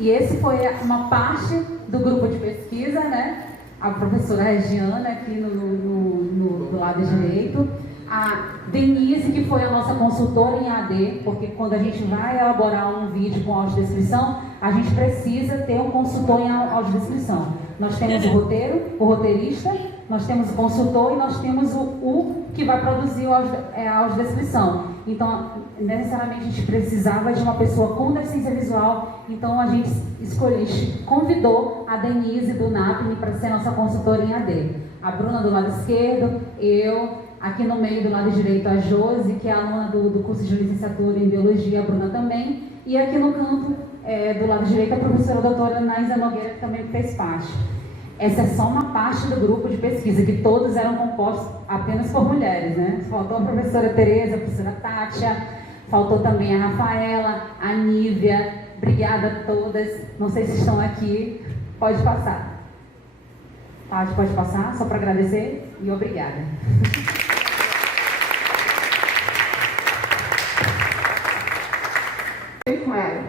E esse foi uma parte do grupo de pesquisa, né? A professora Regiana, aqui do lado direito. A Denise, que foi a nossa consultora em AD, porque quando a gente vai elaborar um vídeo com audiodescrição, a gente precisa ter um consultor em audiodescrição. Nós temos o roteiro, o roteirista, nós temos o consultor e nós temos o que vai produzir a audiodescrição. Então, necessariamente a gente precisava de uma pessoa com deficiência visual, então a gente convidou a Denise do NAPNE para ser nossa consultora em AD. A Bruna do lado esquerdo, eu, aqui no meio do lado direito a Josi, que é aluna do curso de licenciatura em Biologia, a Bruna também, e aqui no canto do lado direito a professora doutora Naisa Nogueira, que também fez parte. Essa é só uma parte do grupo de pesquisa, que todos eram compostos apenas por mulheres, né? Faltou a professora Tereza, a professora Tátia, faltou também a Rafaela, a Nívia. Obrigada a todas. Não sei se estão aqui. Pode passar. Tátia, pode passar, só para agradecer e obrigada. Com ela,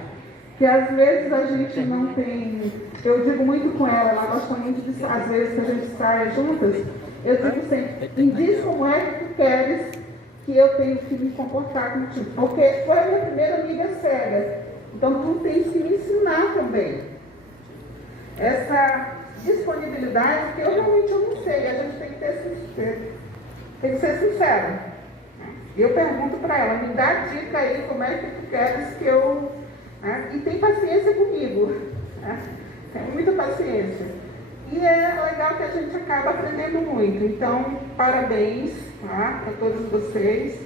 que às vezes a gente não tem, eu digo muito com ela gosta muito de, às vezes que a gente saia juntas, eu digo sempre, me diz como é que tu queres que eu tenho que me comportar contigo, porque foi a minha primeira amiga cega, então tu tem que me ensinar também essa disponibilidade, porque eu realmente não sei, a gente tem que ser sincero. Eu pergunto para ela, me dá dica aí, como é que tu queres que eu... Né? E tem paciência comigo. Né? Tem muita paciência. E é legal que a gente acaba aprendendo muito. Então, parabéns, tá, para todos vocês.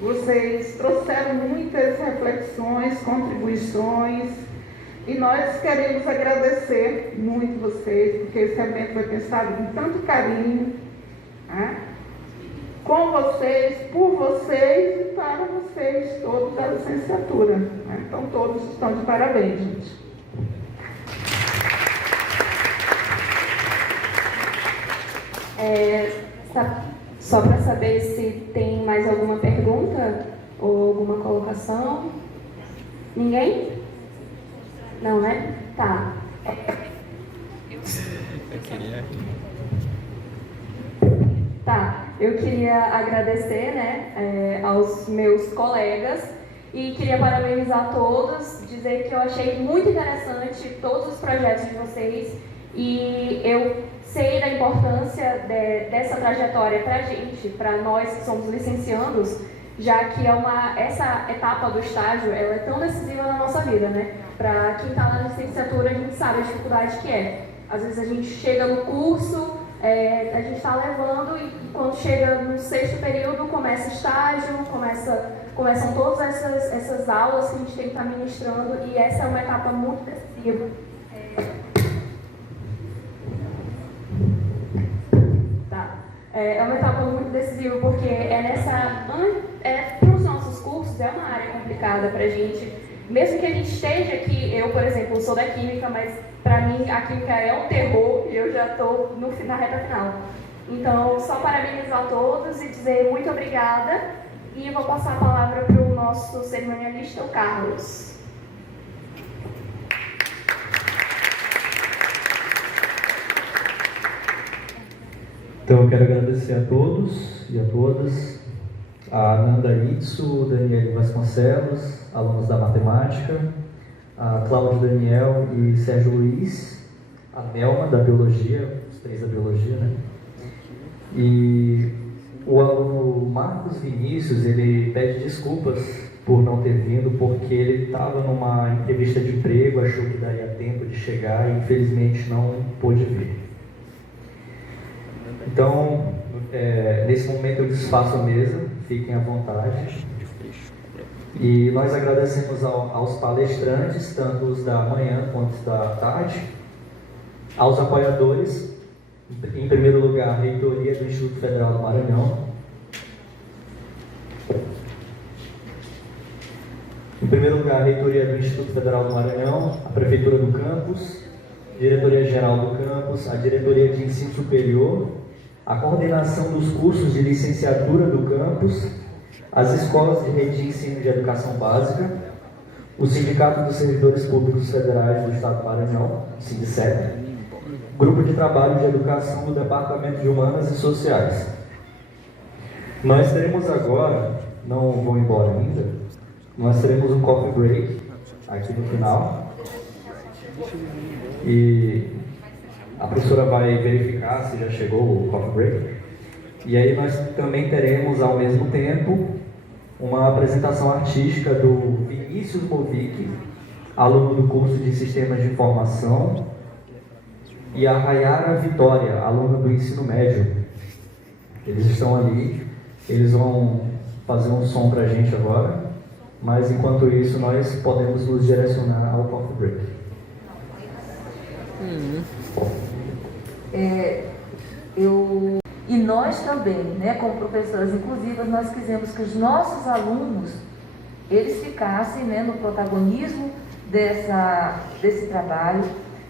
Vocês trouxeram muitas reflexões, contribuições. E nós queremos agradecer muito vocês, porque esse evento foi pensado com tanto carinho, tá? Com vocês, por vocês e para vocês todos da licenciatura. Né? Então, todos estão de parabéns, gente. Só para saber se tem mais alguma pergunta ou alguma colocação. Ninguém? Não, né? Tá. Tá, eu queria agradecer, né, aos meus colegas e queria parabenizar todos, dizer que eu achei muito interessante todos os projetos de vocês e eu sei da importância dessa trajetória para a gente, para nós que somos licenciandos, já que essa etapa do estágio ela é tão decisiva na nossa vida, né? Para quem está na licenciatura, a gente sabe a dificuldade que é. Às vezes a gente chega no curso, a gente está levando e quando chega no 6º período começa estágio, começam todas essas aulas que a gente tem que estar ministrando e essa é uma etapa muito decisiva. É uma etapa muito decisiva porque para os nossos cursos é uma área complicada para a gente. Mesmo que a gente esteja aqui, eu, por exemplo, sou da Química, mas para mim a Química é um terror e eu já estou na reta final. Então, só parabenizar a todos e dizer muito obrigada e vou passar a palavra para o nosso cerimonialista, o Carlos. Então eu quero agradecer a todos e a todas, a Ananda Itsu, Daniele Vasconcelos, alunos da matemática, a Cláudio Daniel e Sérgio Luiz, a Nelma da biologia, os 3 da biologia, né? E o aluno Marcos Vinícius, ele pede desculpas por não ter vindo, porque ele estava numa entrevista de emprego, achou que daria tempo de chegar e infelizmente não pôde vir. Então, nesse momento eu desfaço a mesa, fiquem à vontade. E nós agradecemos aos palestrantes, tanto os da manhã quanto os da tarde, aos apoiadores, em primeiro lugar, a Reitoria do Instituto Federal do Maranhão. Em primeiro lugar, a Reitoria do Instituto Federal do Maranhão, a Prefeitura do Campus, Diretoria-Geral do Campus, a Diretoria de Ensino Superior, a coordenação dos cursos de licenciatura do campus, as escolas de rede de ensino de educação básica, o Sindicato dos Servidores Públicos Federais do Estado do Maranhão, SINDICEP, Grupo de Trabalho de Educação do Departamento de Humanas e Sociais. Nós teremos agora, não vou embora ainda, nós teremos um coffee break aqui no final. E a professora vai verificar se já chegou o coffee break. E aí nós também teremos, ao mesmo tempo, uma apresentação artística do Vinícius Movic, aluno do curso de Sistemas de Informação, e a Rayara Vitória, aluna do ensino médio. Eles estão ali, eles vão fazer um som para a gente agora, mas enquanto isso nós podemos nos direcionar ao coffee break. E nós também, né, como professoras inclusivas, nós quisemos que os nossos alunos, eles ficassem, né, no protagonismo desse trabalho.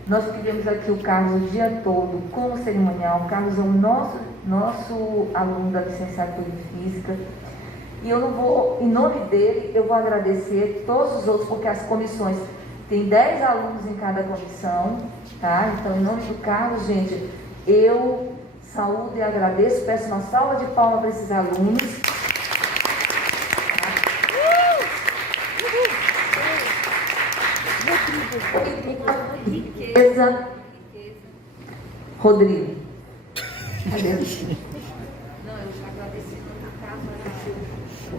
Nós queríamos aqui o Carlos o dia todo com o cerimonial. O Carlos é o nosso aluno da licenciatura em Física. E eu não vou, em nome dele, eu vou agradecer todos os outros, porque as comissões, tem 10 alunos em cada comissão, tá? Então, em nome do Carlos, gente, eu saúdo e agradeço, peço uma salva de palmas para esses alunos. Riqueza. Rodrigo. Cadê? Não, eu já agradeci no caso.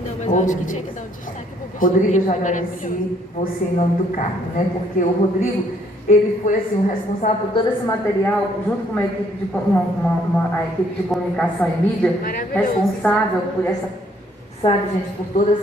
Não, mas eu acho que tinha que dar o destaque. Rodrigo, eu já agradeci você em nome do Carlos, né? Porque o Rodrigo, Ele foi assim, o responsável por todo esse material, junto com uma equipe a equipe de comunicação e mídia, responsável por essa, sabe, gente, por toda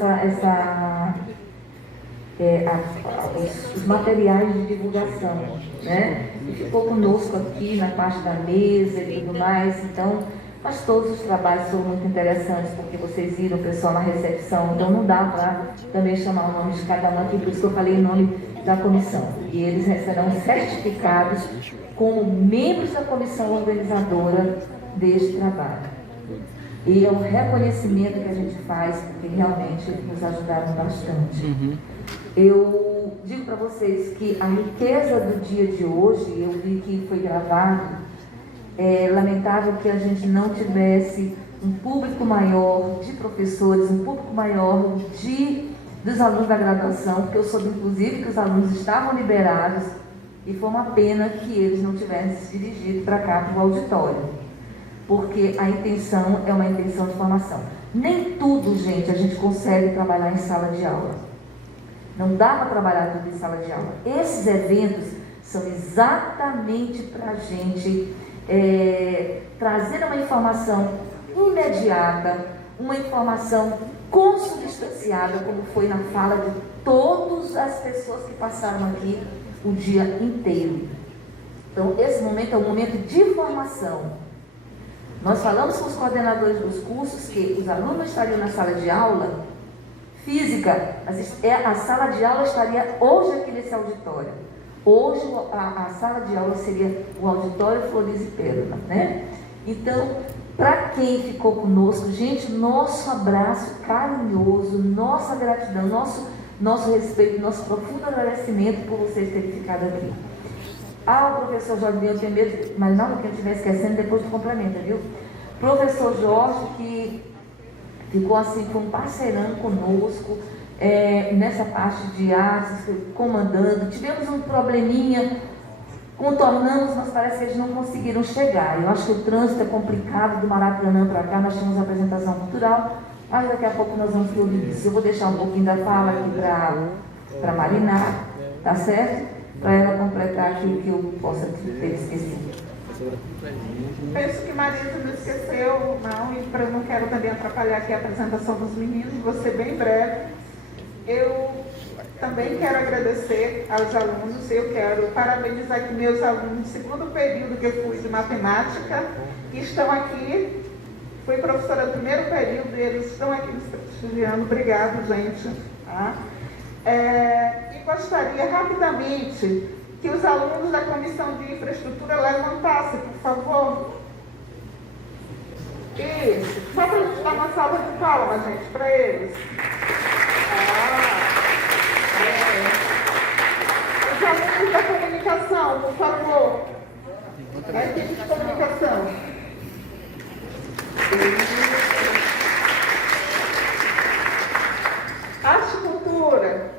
os materiais de divulgação, né? E ficou conosco aqui na parte da mesa e tudo mais. Então, mas todos os trabalhos foram muito interessantes, porque vocês viram o pessoal na recepção, então não dá para também chamar o nome de cada um aqui, por isso que eu falei o nome da comissão. E eles serão certificados como membros da comissão organizadora deste trabalho. E é um reconhecimento que a gente faz, porque realmente nos ajudaram bastante. Eu digo para vocês que a riqueza do dia de hoje, eu vi que foi gravado, é lamentável que a gente não tivesse um público maior de professores, um público maior dos alunos da graduação, porque eu soube inclusive que os alunos estavam liberados e foi uma pena que eles não tivessem se dirigido para cá, para o auditório, porque a intenção é uma intenção de formação. Nem tudo, gente, a gente consegue trabalhar em sala de aula. Não dá para trabalhar tudo em sala de aula. Esses eventos são exatamente para a gente trazer uma informação imediata, uma informação consubstanciada, como foi na fala de todas as pessoas que passaram aqui o dia inteiro. Então, esse momento é um momento de formação. Nós falamos com os coordenadores dos cursos que os alunos estariam na sala de aula física, a sala de aula estaria hoje aqui nesse auditório. Hoje a sala de aula seria o auditório Flores e Pérola, né? Então, para quem ficou conosco, gente, nosso abraço carinhoso, nossa gratidão, nosso respeito, nosso profundo agradecimento por vocês terem ficado aqui. Ao professor Jorge, eu tenho medo, mas não que eu estiver esquecendo, depois do complemento, viu? Professor Jorge, que ficou assim, foi um parceirão conosco, nessa parte de artes, comandando. Tivemos um probleminha, contornamos, mas parece que eles não conseguiram chegar. Eu acho que o trânsito é complicado do Maracanã para cá, nós tínhamos a apresentação cultural, mas daqui a pouco nós vamos ter isso. Eu vou deixar um pouquinho da fala aqui para Marinar, tá certo? Para ela completar aqui o que eu possa ter esquecido. Penso que Marisa não esqueceu, não, e não quero também atrapalhar aqui a apresentação dos meninos, vou ser bem breve. Eu também quero agradecer aos alunos, eu quero parabenizar aqui meus alunos do segundo período que eu fui de matemática, que estão aqui. Fui professora do primeiro período e eles estão aqui nos prestigiando. Obrigado, gente. Tá? E gostaria rapidamente que os alunos da Comissão de Infraestrutura levantassem, por favor. Isso. Só para a gente dar uma salva de palmas, gente, para eles. Os alunos da comunicação, por favor. A equipe de comunicação. Arte e cultura.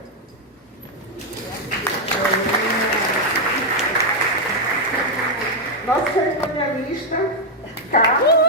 Nosso cerimonialista, Carlos.